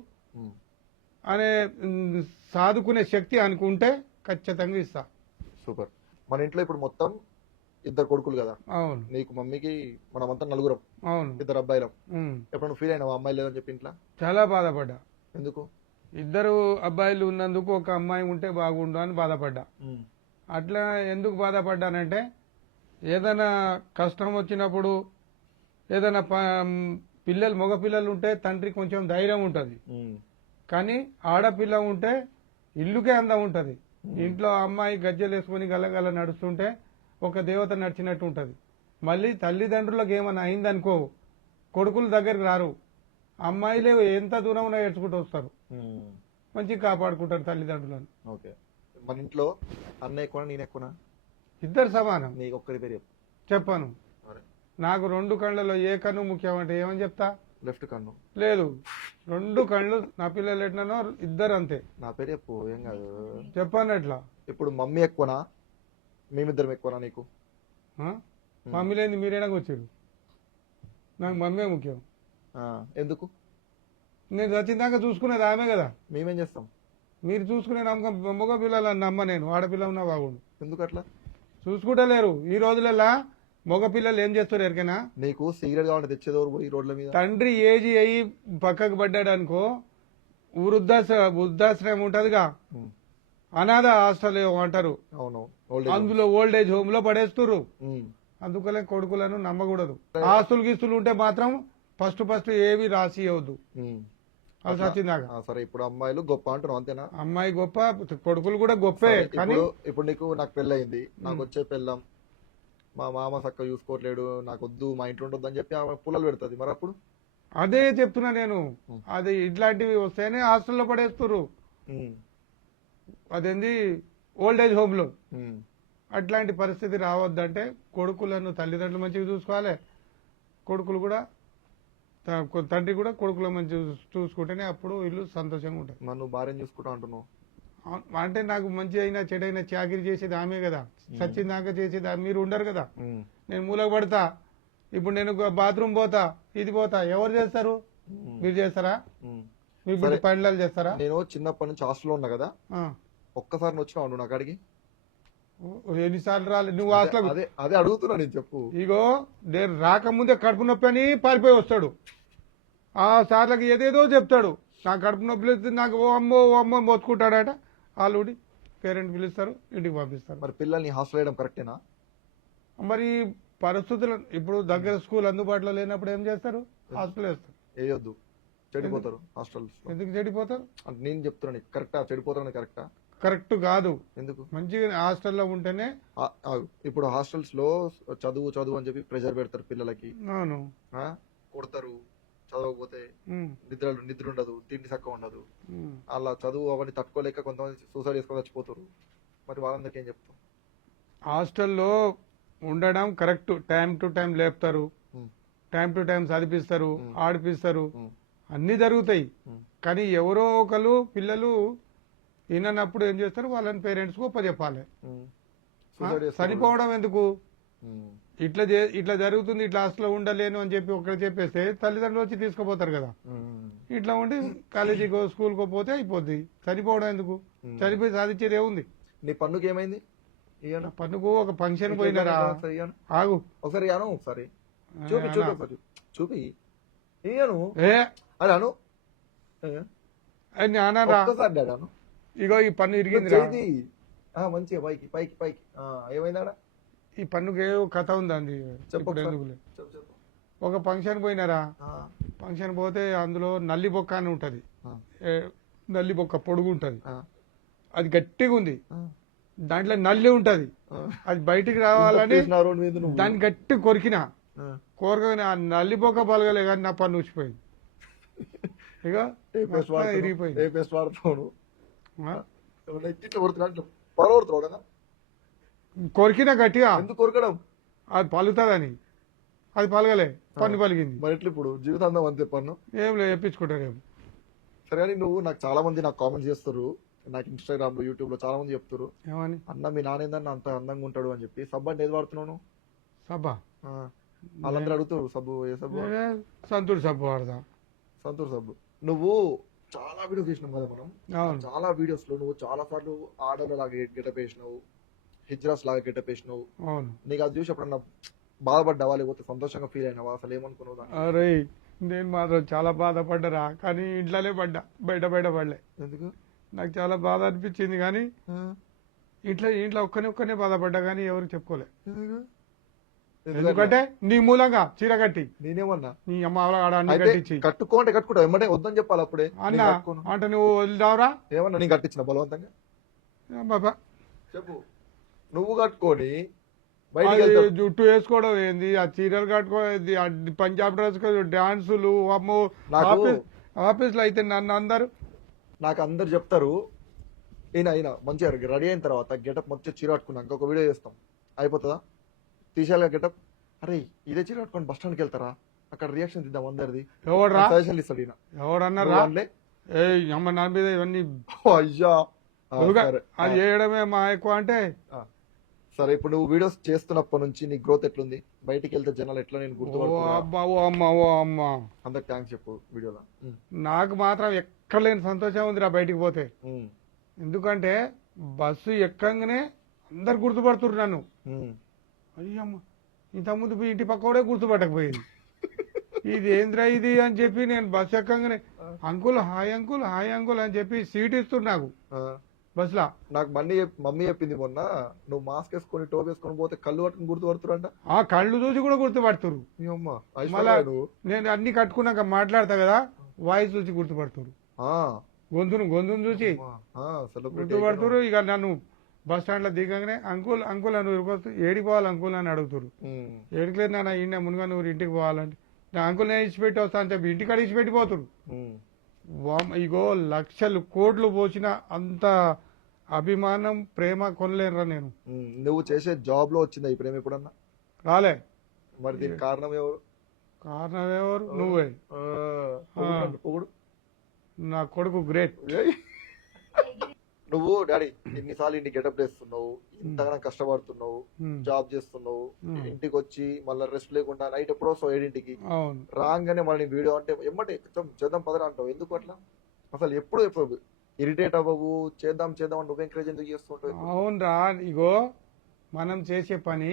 అనే సాదుకునే శక్తి అనుకుంటే ఖచ్చితంగా ఇస్తా. సూపర్. మన ఇంట్లో ఇప్పుడు మొత్తం 2 కొడుకులు కదా? అవును. నీకు మమ్మీకి మనమంతా 4. అవును. 2 అబ్బాయిలం. ఎప్పుడు నువ్వు ఫీల్ అయినావు అమ్మాయి లేదని చెప్పి ఇంట్లో? చాలా బాధపడ్డా. ఎందుకు? 2 అబ్బాయిలు ఉన్నందుకు ఒక అమ్మాయి ఉంటే బాగుండు అని బాధపడ్డా. అట్లా ఎందుకు బాధపడ్డానంటే ఏదైనా కష్టం వచ్చినప్పుడు ఏదైనా మగ పిల్లలు ఉంటే తండ్రి కొంచెం ధైర్యం ఉంటుంది, కానీ ఆడపిల్ల ఉంటే ఇల్లుకే అందం ఉంటది. ఇంట్లో అమ్మాయి గజ్జలు వేసుకుని గలగల నడుస్తుంటే ఒక దేవత నడిచినట్టు ఉంటది. మళ్ళీ తల్లిదండ్రులకు ఏమైనా అయిందనుకో కొడుకులు దగ్గరికి రారు, అమ్మాయిలే ఎంత దూరం ఏడ్చుకుంటూ వస్తారు, మంచిగా కాపాడుకుంటారు తల్లిదండ్రులను. ఓకే. మన ఇంట్లో అన్న ఎక్కువ నేను ఎక్కువనా? 2 సమానం. నీకు ఒక్కడి పేరు చెప్పాను. నాకు 2 కళ్ళలో ఏ కన్ను ముఖ్యం అంటే ఏమని చెప్తా? లెఫ్ట్ కన్ను. లేదు, 2 కళ్ళు. నా పిల్లలు ఎట్లనో 2 అంతే. నా పేరు చెప్పు, ఏం కాదు. చెప్పాను ఎట్లా. ఇప్పుడు మమ్మీ ఎక్కువనా, మేమిద్దరం ఎక్కువనా నీకు? మమ్మీ లేని మీరేనా వచ్చారు? నాకు మమ్మీ ముఖ్యం. ఎందుకు? నేను వచ్చిందాక చూసుకునేది ఆమె కదా. మేమేం చేస్తాం? మీరు చూసుకునే నమ్మకం మగ పిల్లలని నమ్మ, నేను ఆడపిల్ల ఉన్నా బాగుండు. ఎందుకు అట్లా? చూసుకుంటలేరు ఈ రోజులలో. మగ పిల్లలు ఏం చేస్తారు ఎరికైనా? నీకు సిగరెట్ కావాలంటే తెచ్చేదెవరు ఈ రోడ్ల మీద? తండ్రి ఏజీ అయ్యి పక్కకు పడ్డాడు అనుకో, వృద్ధాశ్రయం ఉంటదిగా, అనాథ హాస్టల్ అంటారు, అందులో ఓల్డ్ ఏజ్ హోమ్ లో పడేస్తున్నారు. అందుకనే కొడుకులను నమ్మకూడదు. ఆస్తులు గీస్తులు ఉంటే మాత్రం ఫస్ట్ ఏవి రాసి ఇవ్వద్దు. అది సచ్చిందాక. సరే, ఇప్పుడు అమ్మాయిలు గొప్ప అంటున్నావు అంతేనా? అమ్మాయి గొప్ప, కొడుకులు కూడా గొప్పే. కానీ ఇప్పుడు నాకు పెళ్ళయింది, నాకు వచ్చే పెళ్ళం మా మామ చక్కగా చూసుకోవట్లేడు, నాకు వద్దు, మా ఇంట్లో ఉండొద్దు అని చెప్పి ఆమె పుల్లలు పెడుతుంది. మరి అదే చెప్తున్నా నేను. అది ఇట్లాంటివి వస్తేనే హాస్టల్లో పడేస్తున్నారు. అదేంది ఓల్డ్ ఏజ్ హోమ్లో. అట్లాంటి పరిస్థితి రావద్దంటే కొడుకులను తల్లిదండ్రులు మంచిగా చూసుకోవాలి, కొడుకులు కూడా తండ్రి కూడా కొడుకుల మంచిగా చూసుకుంటేనే అప్పుడు ఇల్లు సంతోషంగా ఉంటుంది. నువ్వు భార్యను చూసుకుంటా అంటున్నావు అంటే నాకు మంచి అయినా చెడైనా చాకరీ చేసేది ఆమె కదా, సచ్చిందాకా చేసేది మీరు ఉండరు కదా. నేను మూలకు పడతా, ఇప్పుడు నేను బాత్రూమ్ పోతా, ఇది పోతా, ఎవరు చేస్తారు? మీరు చేస్తారా? మీ బిడ్డ పనులు చేస్తారా? నేను చిన్నప్పటి నుంచి హాస్టల్లో ఉన్నా కదా, ఒక్కసారి వచ్చినావు నువ్వు నాకు అడిగి ఎన్నిసార్లు రాలేదు నువ్వు హాస్టల్? అదే అడుగుతున్నా నేను. చెప్పు. ఇగో నేను రాకముందే కడుపు నొప్పి అని పారిపోయి వస్తాడు, ఆ సార్లకి ఏదేదో చెప్తాడు. నాకు కడుపు నొప్పి లేదు, నాకు ఓ అమ్మో మొత్తుకుంటాడట. ఆల్రెడీ పేరెంట్ పిలుస్తారు, ఇంటికి పంపిస్తారు. మరి పిల్లల్ని హాస్టల్ వేయడం కరెక్టేనా? మరి పరిస్థితులు ఇప్పుడు దగ్గర స్కూల్ అందుబాటులో లేనప్పుడు ఏం చేస్తారు? హాస్టల్ వేస్తారు. వేయొద్దు, చెడిపోతారు హాస్టల్. ఎందుకు చెడిపోతారు అంటే నేను చెప్తున్నాను, కరెక్టా? చెడిపోతారని కరెక్టా? కరెక్ట్ కాదు. ఎందుకు? మంచిగా హాస్టల్లో ఉంటేనే. ఇప్పుడు హాస్టల్స్ లో చదువు అని చెప్పి ప్రెషర్ పెడతారు పిల్లలకి. అవును, కొడతారు చదవకపోతే, నిద్ర ఉండదు, తిండి చక్కగా ఉండదు. అలా చదువు అవన్నీ తట్టుకోలేక కొంతమంది సూసైడ్ చేసుకొని చచ్చిపోతారు. మరి వాళ్ళందరికీ ఏం చెప్తాం? హాస్టల్లో ఉండడం కరెక్ట్. టైం టు టైం లేపుతారు, టైం టు టైం చదివిస్తారు, ఆడిపిస్తారు, అన్ని జరుగుతాయి. కానీ ఎవరో ఒకరు పిల్లలు వినప్పుడు ఏం చేస్తారు? వాళ్ళని పేరెంట్స్ గొప్ప చెప్పాలి. చనిపోవడం ఎందుకు? ఇట్లా జరుగుతుంది, ఇట్లా హాస్టల్లో ఉండలేను అని చెప్పి ఒకటి చెప్పేస్తే తల్లిదండ్రులు వచ్చి తీసుకుపోతారు కదా. ఇట్లా ఉండి కాలేజీకో స్కూల్కో పోతే అయిపోద్ది. చనిపోవడం ఎందుకు? చనిపోయి సాధించేది ఏముంది? నీ పన్నుకి ఏమైంది? పన్నుకు ఒక ఫంక్షన్ పోయినారా? ఆగు ఒకసారి ఒకసారి చూపి ఇయ్యను. అరే అను అను. ఇగో ఈ పన్ను ఇరిగింది మంచిగా పైకి పైకి పైకి. ఏమైందా? ఈ పన్నుకి ఏ కథ ఉందండి. ఒక ఫంక్షన్ పోయినారా? ఫంక్షన్ పోతే అందులో నల్లి బొక్క అని ఉంటది. నల్లి బొక్క పొడుగు ఉంటది, అది గట్టిగా ఉంది. దాంట్లో నల్లి ఉంటది, అది బయటికి రావాలని దాన్ని గట్టి కొరికినా ఆ నల్లి బొక్క పలగలే కానీ నా పన్ను ఊసిపోయింది. ఇక ఇరిగిపోయింది. కొరికినా గట్టిగా. ఎందుకు కొరకడం? అది పలుగుతుందని. అది పలగలే, పన్ను పలిగింది. మరి ఎట్లా ఇప్పుడు జీవితాంతం అంతే పన్ను? ఏం లేదు, చెప్పించుకుంటారు. సరే కానీ నువ్వు నాకు చాలా మంది నాకు కామెంట్స్ చేస్తారు, నాకు ఇన్స్టాగ్రామ్ లో యూట్యూబ్ లో చాలా మంది చెప్తారు, ఏమని? అన్న మీ నానేందన్న అంత అందంగా ఉంటాడు అని చెప్పి. సబ్బు అంటే ఏది వాడుతున్నావు? సబ్బా? వాళ్ళందరూ అడుగుతారు సబ్బు ఏ సబ్బు? సంతూర్ సబ్బు వాడదా. సంతూర్ సబ్బు. నువ్వు చాలా వీడియోస్ చేసినావు కదా మనం. చాలా వీడియోస్ లో నువ్వు చాలా సార్లు ఆర్డర్ లాగా గెటప్ వేసినావు, హిజ్రాస్ లాగా గెటప్ వేసినావు. నీకు అది చూసి ఎప్పుడన్నా బాధపడ్డావా, లేకపోతే సంతోషంగా ఫీల్ అయినావా? అసలు ఏమనుకున్నావు? అరే నేను మాత్రం చాలా బాధపడ్డరా, కానీ ఇంట్లోనే పడ్డా, బయట పడలే. ఎందుకు? నాకు చాలా బాధ అనిపించింది, కానీ ఇంట్లో ఒక్కనే బాధపడ్డా, కానీ ఎవరు చెప్పుకోలే. ఎందుకంటే నీ మూలంగా చీర కట్టి నేనేమన్నా నీ అమ్మ కట్టించి కట్టుకోండి కట్టుకుంటా ఏమంటే వద్దని చెప్పాలి అప్పుడే అన్న. అంటే నువ్వు వదిలిదావరా? ఏమన్నా నేను కట్టించిన బలవంతంగా? బాబా చెప్పు. నువ్వు కట్టుకొని జుట్టు వేసుకోవడం ఏంది? ఆ చీరలు కట్టుకోవాలి, పంజాబ్ డ్రెస్ డాన్సులు. అమ్మో, ఆఫీస్ లో అయితే నన్ను నాకు అందరు చెప్తారు, అయినా మంచిగా రెడీ అయిన తర్వాత గెటప్ మంచిగా చీర కట్టుకున్నాక ఒక వీడియో చేస్తాం, అయిపోతుందా? తీసేయాలిగా గెటప్. అరే ఇదే చీర కట్టుకొని బస్ స్టాండ్కి వెళ్తారా, అక్కడ రియాక్షన్ ఇద్దాం అందరిది. సజెషన్ ఇస్తాడు ఈయన. ఎవడన్నారా? అమ్మ నా మీద ఇవన్నీ అయ్యా అది చేయడమే మా ఎక్కువ అంటే. సరే ఇప్పుడు నువ్వు వీడియోస్ చేస్తున్నప్పటి నుంచి నీ గ్రోత్ ఎట్లుంది? బయటికి వెళ్తే జనాలు ఎట్లా నేను గుర్తుపడుతున్నా? అందరికి థ్యాంక్స్ చెప్పు వీడియోలో. నాకు మాత్రం ఎక్కడ లేని సంతోషం ఉందిరా బయటికి పోతే. ఎందుకంటే బస్సు ఎక్కంగానే అందరు గుర్తుపడుతున్నారు నన్ను. అయ్యమ్మ, ఇంతకుముందు ఇంటి పక్క కూడా గుర్తుపట్టకపోయేది. ఇది ఏంద్రా ఇది అని చెప్పి నేను బస్సు ఎక్కంగానే uncle hi uncle hi uncle అని చెప్పి సీట్ ఇస్తున్నారు నాకు బస్ లా. నాకు మమ్మీ చెప్పింది మొన్న, నువ్వు మాస్క్ వేసుకొని టోప్ వేసుకొని పోతే కళ్ళు పట్టుకుని గుర్తుపడుతురంట. ఆ కళ్ళు చూసి కూడా గుర్తుపడుతురు. నేను అన్ని కట్టుకున్నాక మాట్లాడతా కదా, వాయిస్ చూసి గుర్తుపడుతురు, గొంతును చూసి గుర్తుపడుతురు. ఇక నన్ను బస్ స్టాండ్ లో దిగగానే అంకుల్ అంకుల్ అని ఏడిపోవాలి అంకుల్ అని అడుగుతురు. ఏడికలేదు నాన్న ఈయన మునుగా నువ్వు ఇంటికి పోవాలంటే అంకుల్ నేను ఇచ్చిపెట్టి వస్తా అని చెప్పి ఇంటికాడ ఇచ్చిపెట్టిపోతురు. ఉమ్. ఇగో లక్షలు కోట్లు పోసిన అంత అభిమానం ప్రేమ కొనలేనురా నేను. నువ్వు చేసే జాబ్ లో వచ్చిందా ఈ ప్రేమ ఎప్పుడన్నా? రాలే. మరి దీనికి కారణం ఎవరు? కారణం ఎవరు? నువ్వే. పొగుడు. నా కొడుకు గ్రేట్. నువ్వు డాడీ ఇన్నిసార్లు ఇంటికి గెటప్ వేస్తున్నావు, ఇంతగానో కష్టపడుతున్నావు, జాబ్ చేస్తున్నావు, ఇంటికి వచ్చి మళ్ళీ రెస్ట్ లేకుండా నైట్ ఎప్పుడో వస్తావు 7ంటికి. అవును. రాగానే మళ్ళీ వీడియో అంటే ఎమ్మటే చేద్దాం పదరా అంటావు. ఎందుకు అట్లా? అసలు ఎప్పుడు ఇరిటేట్ అవ్వవు, చేద్దాం చేద్దాం అని నువ్వు ఎంకరేజ్ ఎందుకు చేస్తుంటావు? అవునరా. ఇగో మనం చేసే పని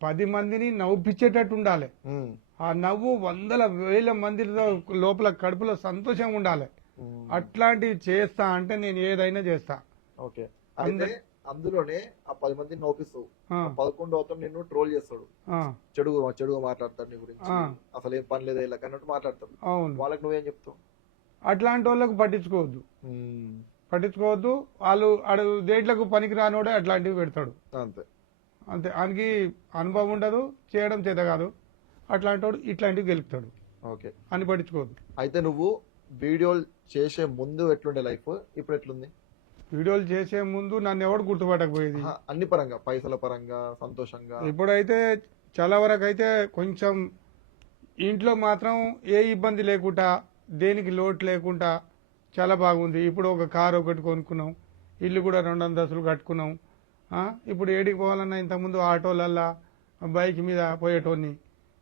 10 మందిని నవ్వుపిచ్చేటట్టు ఉండాలి. ఆ నవ్వు వందల వేల మంది లోపల కడుపులో సంతోషం ఉండాలి. అట్లాంటివి చేస్తా అంటే నేను ఏదైనా చేస్తా. ఓకే. అయితే అందులోనే ఆ 10 మందిని నవ్వుపిస్తావు, 11 అవుతాం నిన్ను ట్రోల్ చేస్తాడు, చెడుగా మాట్లాడతాడు నీ గురించి, అసలు ఏం పని లేదా ఇలా అన్నట్టు మాట్లాడతాడు. అవును. వాళ్ళకి నువ్వేం చెప్తావు? అట్లాంటి వాళ్ళకు పట్టించుకోవద్దు. వాళ్ళు అడు దేట్లకు పనికి రానోడే అట్లాంటివి పెడతాడు. అంతే అంతే. ఆయనకి అనుభవం ఉండదు, చేయడం చేత కాదు. అట్లాంటి వాడు ఇట్లాంటివి గెలుపుతాడు. ఓకే అని పట్టించుకోవద్దు. అయితే నువ్వు వీడియోలు చేసే ముందు ఎట్లుండే లైఫ్, ఇప్పుడు ఎట్లుంది? వీడియోలు చేసే ముందు నన్ను ఎవడు గుర్తుపట్టకపోయేది. అన్ని పరంగా, పైసల పరంగా, సంతోషంగా. ఇప్పుడైతే చాలా వరకు అయితే కొంచెం ఇంట్లో మాత్రం ఏ ఇబ్బంది లేకుండా, దేనికి లోటు లేకుండా చాలా బాగుంది. ఇప్పుడు ఒక కారు ఒకటి కొనుక్కున్నాం, ఇల్లు కూడా 2 అంతస్తులు కట్టుకున్నాం. ఇప్పుడు ఏడికి పోవాలన్నా ఇంతకుముందు ఆటోలల్లా బైక్ మీద పోయేటోన్ని.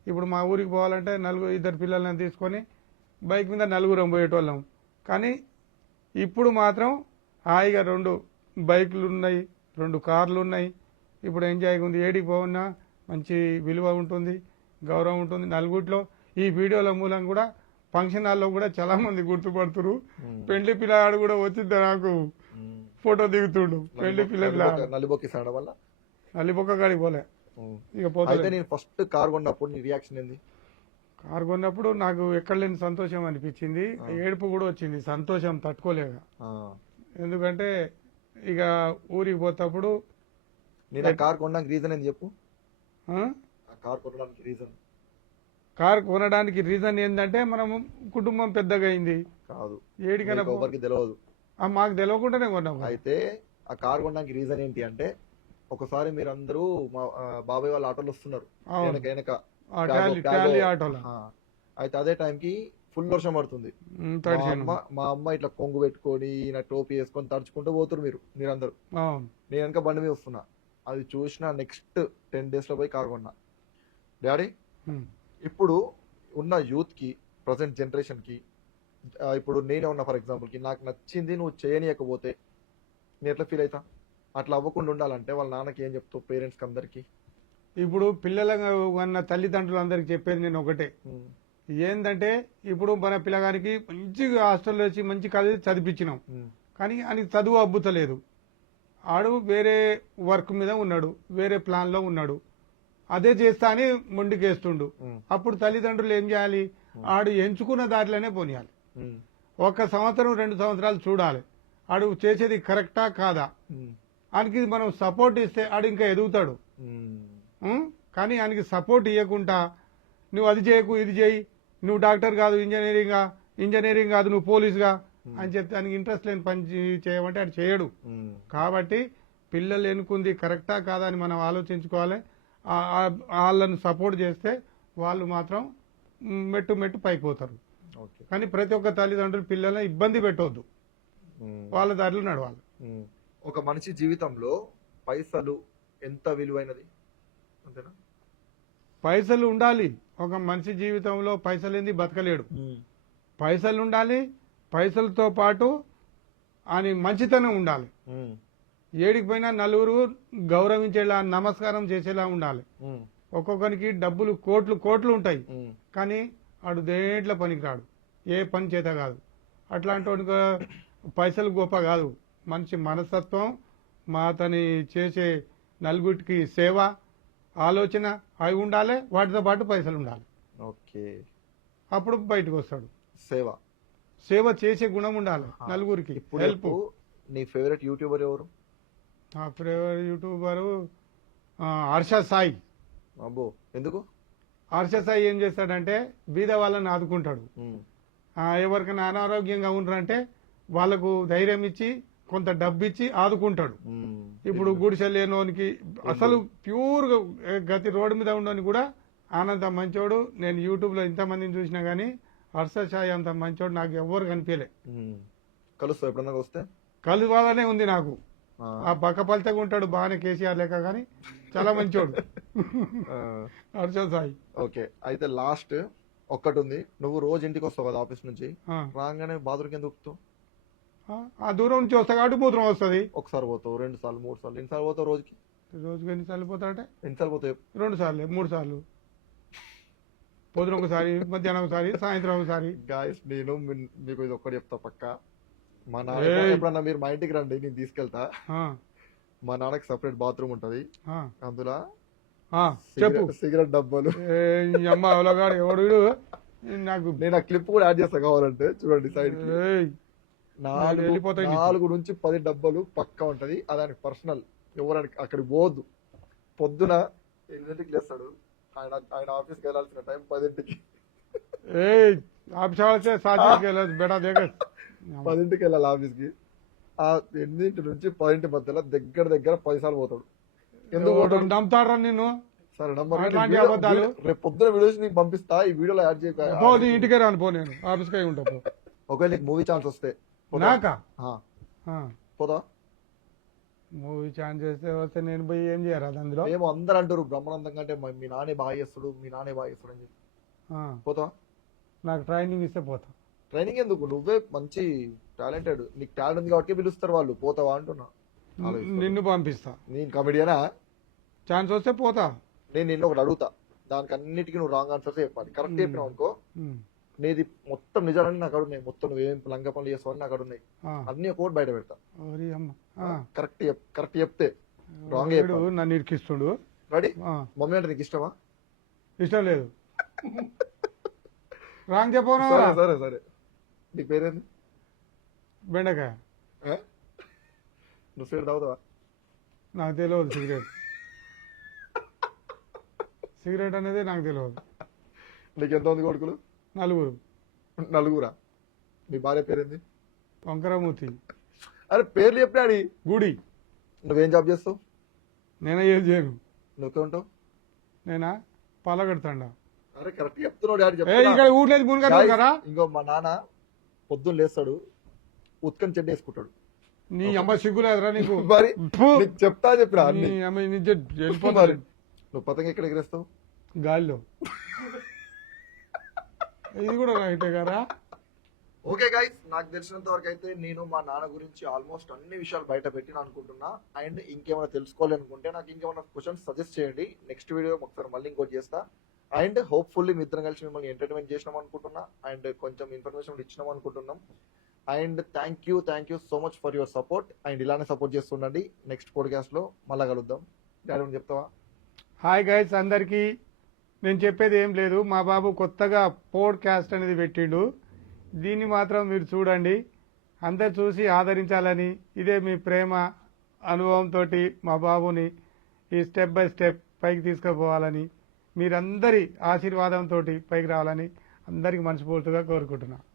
ఇప్పుడు మా ఊరికి పోవాలంటే 2 పిల్లలను తీసుకొని బైక్ మీద 4 పోయేటోళ్ళం. కానీ ఇప్పుడు మాత్రం హాయిగా 2 బైకులు ఉన్నాయి, 2 కార్లు ఉన్నాయి. ఇప్పుడు ఎంజాయ్గా ఉంది. ఏడికి పోవన్నా మంచి విలువ ఉంటుంది, గౌరవం ఉంటుంది. నలుగురిలో ఈ వీడియోల మూలం కూడా ఫంక్షన్ హాల్లో కూడా చాలా మంది గుర్తుపడుతురు. పెళ్లి పిల్లగాడు కూడా వచ్చింది నాకు ఫోటో దిగుతుండు. పెళ్లి పిల్లలు నల్లిబొక్క కాడికి పోలే. ఇక పోతే నేను ఫస్ట్ కార్ కొన్నప్పుడు నీ రియాక్షన్ ఏంది? కారు కొన్నప్పుడు నాకు ఎక్కడ లేని సంతోషం అనిపించింది, ఏడుపు కూడా వచ్చింది. సంతోషం తట్టుకోలేక. ఎందుకంటే ఇక ఊరికి పోతప్పుడు నేను కార్ కొనడానికి రీజన్ ఏంది చెప్పు? కారు కొనడానికి రీజన్ ఏంటంటే మనం కుటుంబం పెద్దగా అయింది కాదు, ఏడికైనా తెలియదు. మాకు తెలియకుండానే కొన్నాము. అయితే ఆ కార్ కొనడానికి రీజన్ ఏంటి అంటే, ఒకసారి మీరందరూ మా బాబాయ్ వాళ్ళ ఆటోలు వస్తున్నారు వెనక ఆటోలో. అయితే అదే టైంకి ఫుల్ వర్షం పడుతుంది. మా అమ్మ ఇట్లా కొంగు పెట్టుకొని నా టోపీ వేసుకొని తడుచుకుంటూ పోతున్నారు మీరందరూ. నేను వెనక బండి మీద వస్తున్నా. అది చూసిన నెక్స్ట్ 10 days లో పోయి కార్ కొన్నా. డాడీ ఇప్పుడు ఉన్న యూత్ కి, ప్రజెంట్ జనరేషన్ కి, ఇప్పుడు నేనే ఉన్నా ఫర్ ఎగ్జాంపుల్ కి, నాకు నచ్చింది నువ్వు చేయనీయకపోతే నేను ఎట్లా ఫీల్ అవుతా? అట్లా అవ్వకుండా ఉండాలంటే వాళ్ళ నాన్నకి ఏం చెప్తావు? పేరెంట్స్ కి అందరికి ఇప్పుడు పిల్లల ఉన్న తల్లిదండ్రులు అందరికి చెప్పేది నేను ఒకటే, ఏంటంటే ఇప్పుడు మన పిల్లగానికి మంచిగా హాస్టల్లో వచ్చి మంచి కాలేజీ చదివించినాం, కానీ ఆయనకి చదువు అబ్బుతలేదు. ఆడు వేరే వర్క్ మీద ఉన్నాడు, వేరే ప్లాన్ లో ఉన్నాడు. అదే చేస్తా అని మొండికేస్తుండు. అప్పుడు తల్లిదండ్రులు ఏం చేయాలి? ఆడు ఎంచుకున్న దారిలోనే పోనీయాలి. 1 సంవత్సరం 2 సంవత్సరాలు చూడాలి ఆడు చేసేది కరెక్టా కాదా. ఆయనకి మనం సపోర్ట్ ఇస్తే ఆడు ఇంకా ఎదుగుతాడు. కానీ ఆయనకి సపోర్ట్ ఇవ్వకుండా నువ్వు అది చేయకు, ఇది చేయి, నువ్వు డాక్టర్ కాదు, ఇంజనీరింగ్ కాదు, నువ్వు పోలీసుగా అని చెప్తే ఆయనకి ఇంట్రెస్ట్ లేని పని చేయమంటే ఆడు చేయడు. కాబట్టి పిల్లలు ఎన్నుకుంది కరెక్టా కాదా అని మనం ఆలోచించుకోవాలి. వాళ్ళను సపోర్ట్ చేస్తే వాళ్ళు మాత్రం మెట్టు పైకి పోతారు. కానీ ప్రతి ఒక్క తల్లిదండ్రులు పిల్లల్ని ఇబ్బంది పెట్టవద్దు, వాళ్ళ దారిలో నడవాలి. ఒక మనిషి జీవితంలో పైసలు ఎంత విలువైనది అంతేనా? పైసలు ఉండాలి. ఒక మనిషి జీవితంలో పైసలు ఏంది బతకలేడు. పైసలు ఉండాలి, పైసలతో పాటు అని మంచితనం ఉండాలి. ఏడికి పోయినా నలుగురు గౌరవించేలా, నమస్కారం చేసేలా ఉండాలి. ఒక్కొక్కరికి డబ్బులు కోట్లు ఉంటాయి, కానీ ఆడు దేంట్లో పనికి రాడు, ఏ పని చేత కాదు. అట్లాంటి పైసలు గొప్ప కాదు. మనిషి మనస్తత్వం, అతని చేసే నలుగురికి సేవ, ఆలోచన అవి ఉండాలి. వాటితో పాటు పైసలు ఉండాలి. ఓకే, అప్పుడు బయటకు వస్తాడు. సేవ చేసే గుణం ఉండాలి నలుగురికి. హెల్ప్. నీ ఫేవరెట్ యూట్యూబర్ ఎవరు? నా ఫేవరెట్ యూట్యూబరు హర్ష సాయి. అబ్బో, ఎందుకు? హర్ష సాయి ఏం చేస్తాడంటే బీద వాళ్ళని ఆదుకుంటాడు. ఎవరికైనా అనారోగ్యంగా ఉన్నారంటే వాళ్ళకు ధైర్యం ఇచ్చి కొంత డబ్బు ఇచ్చి ఆదుకుంటాడు. ఇప్పుడు గుడిసె లేనోనికి అసలు ప్యూర్ గతి రోడ్డు మీద ఉండని కూడా ఆనంద మంచోడు. నేను యూట్యూబ్ లో ఇంతమందిని చూసినా గానీ హర్ష సాయి అంత మంచోడు నాకు ఎవ్వరు కనిపించలే. కలుస్తా ఎప్పుడన్నా వస్తే కలువాలనే ఉంది నాకు. ఆ బక్కపల్చగా ఉంటాడు బాగానే కేసీఆర్ లేక గానీ చాలా మంచోడు హర్ష సాయి. ఓకే, అయితే లాస్ట్ ఒక్కటి ఉంది. నువ్వు రోజు ఇంటికి వస్తావు కదా ఆఫీస్ నుంచి, రాగానే బాత్రూమ్కి ఎందుకు వస్తావు? ఆ దూరం నుంచి వస్తా కాబట్టి మూత్రం వస్తుంది. ఒకసారి పోతావు, 2 సార్లు 3 సార్లు, ఎన్నిసార్లు పోతావు రోజుకి? రోజుకి ఎన్నిసార్లు పోతాడంటే ఎన్నిసార్లు పోతావు? 2 సార్లు 3 సార్లు. పొద్దున ఒకసారి, మధ్యాహ్నం ఒకసారి, సాయంత్రం ఒకసారి. గాయస్ నేను మీకు ఇది ఒక్కటి చెప్తా పక్క. మా నాన్న ఎప్పుడన్నా మీరు మా ఇంటికి రండి, నేను తీసుకెళ్తా. మా నాన్నకి సపరేట్ బాత్రూమ్ ఉంటది, అందులో చెప్పు సిగరెట్ డబ్బాలు. అమ్మ అవలగాడు ఎవడు నాకు. నేను ఆ క్లిప్ కూడా యాడ్ చేస్తా కావాలంటే చూడండి. సైడ్ 4 నుంచి 10 డబ్బాలు పక్కా ఉంటది. అదానికి పర్సనల్, ఎవరికి అక్కడికి పోవద్దు. పొద్దున 8కి లేస్తాడు ఆయన ఆఫీస్కి వెళ్ళాల్సిన టైం 10కి. 10కి వెళ్ళాలి ఆఫీస్కి. ఆ 8 నుంచి 10 మధ్యలో దగ్గర 10 సార్లు పోతాడు. ఎందుకు పోతాడు? నమ్ముతాడు నిన్ను. సరే నంబర్ రేపు పొద్దున వీడియోస్ నీకు పంపిస్తా, ఈ వీడియోలో యాడ్ చేయ. ఇంటికే రాను పో, నేను ఆఫీస్కి ఉంటా. ఒకవేళ నీకు మూవీ ఛాన్స్ వస్తే నాకా పోదా? మూవీ ఛాన్స్ వస్తే నేను పోయి ఏం చేయరాదు అందులో? మేము అందరు అంటారు బ్రహ్మానందం అంటే మీ నానే బాగా చేస్తాడు, మీ నానే బాగా చేస్తాడు అని చెప్పి. పోతా? నాకు ట్రైనింగ్ ఇస్తే పోతా. ట్రైనింగ్ ఎందుకు? నువ్వే మంచి టాలెంటెడ్, నీకు టాలెంట్ ఉంది కాబట్టి పిలుస్తారు వాళ్ళు. పోతావా అంటున్నా. నిన్ను పంపిస్తా. నేను కమెడియనా? ఛాన్స్ వస్తే పోతా. నేను నిన్ను ఒకటి అడుగుతా, దానికి అన్నిటికీ నువ్వు రాంగ్ ఆన్సర్స్ చెప్పాలి. కరెక్ట్ చెప్పినావు అనుకో, నీది మొత్తం నిజాలని నాకు అడుగున్నాయి, మొత్తం నువ్వేం లంగ పనులు చేస్తావని నాకు అడుగున్నాయి. అన్ని ఒక బయట పెడతా. కరెక్ట్ చెప్తే రాంగ్ నన్ను ఇరికిస్తుడు. రెడీ? మమ్మీ అంటే నీకు ఇష్టమా? ఇష్టం లేదు. రాంగ్ చెప్పను. సరే సరే, నీ పేరేంది? బెండకాయ. నువ్వు సిగరెట్ తాగుతావా? నాకు తెలియదు సిగరెట్. సిగరెట్ అనేది నాకు తెలియదు. నీకు ఎంత ఉంది కొడుకులు? 4. 4? మీ భార్య పేరేంది? వంకరమూర్తి. అరే పేర్లు చెప్పినాడు. గుడి. నువ్వేం జాబ్ చేస్తావు? నేనే ఏం చేయను. నువ్వే ఉంటావు? నేనా పాలగడతాండా. అరే కరెక్ట్ చెప్తున్నాడు. ఇక్కడ ఊర్లేదు మునుగా. ఇంకో మా నాన్న పొద్దున్న లేస్తాడు, ఉత్కని చెడ్డ వేసుకుంటాడు. నీ అమ్మ సిగ్గులేదురా నీకు? మరి చెప్తా చెప్పినా. వెళ్ళిపోతారు. నువ్వు పతంగ ఎక్కడ ఎగరేస్తావు? గాలిలో. ఇది కూడా రైటే కదా. ఓకే గైస్, నాకు తెలిసినంత వరకు అయితే నేను మా నాన్న గురించి ఆల్మోస్ట్ అన్ని విషయాలు బయట పెట్టిన అనుకుంటున్నా. అండ్ ఇంకేమైనా తెలుసుకోవాలనుకుంటే నాకు ఇంకేమైనా క్వశ్చన్స్ సజెస్ట్ చేయండి. నెక్స్ట్ వీడియో ఒకసారి మళ్ళీ ఇంకోటి చేస్తా. అండ్ హోప్ఫుల్లీ మీ ఇద్దరం కలిసి మిమ్మల్ని ఎంటర్టైన్మెంట్ చేసినాం అనుకుంటున్నా, అండ్ కొంచెం ఇన్ఫర్మేషన్ ఇచ్చినాం అనుకుంటున్నాం. And thank you so much for your support. And ఇలానే సపోర్ట్ చేస్తుండండి. నెక్స్ట్ పోడ్కాస్ట్ లో మళ్ళా కలుద్దాం. డాడీ చెప్తావా? హాయ్ గైస్ అందరికీ. నేను చెప్పేది ఏం లేదు, మా బాబు కొత్తగా పోడ్కాస్ట్ అనేది పెట్టిండు. దీన్ని మాత్రం మీరు చూడండి, అందరు చూసి ఆదరించాలని, ఇదే మీ ప్రేమ అనుభవంతో మా బాబుని ఈ స్టెప్ బై స్టెప్ పైకి తీసుకుపోవాలని, మీరందరి ఆశీర్వాదంతో పైకి రావాలని అందరికీ మనస్ఫూర్తిగా కోరుకుంటున్నా.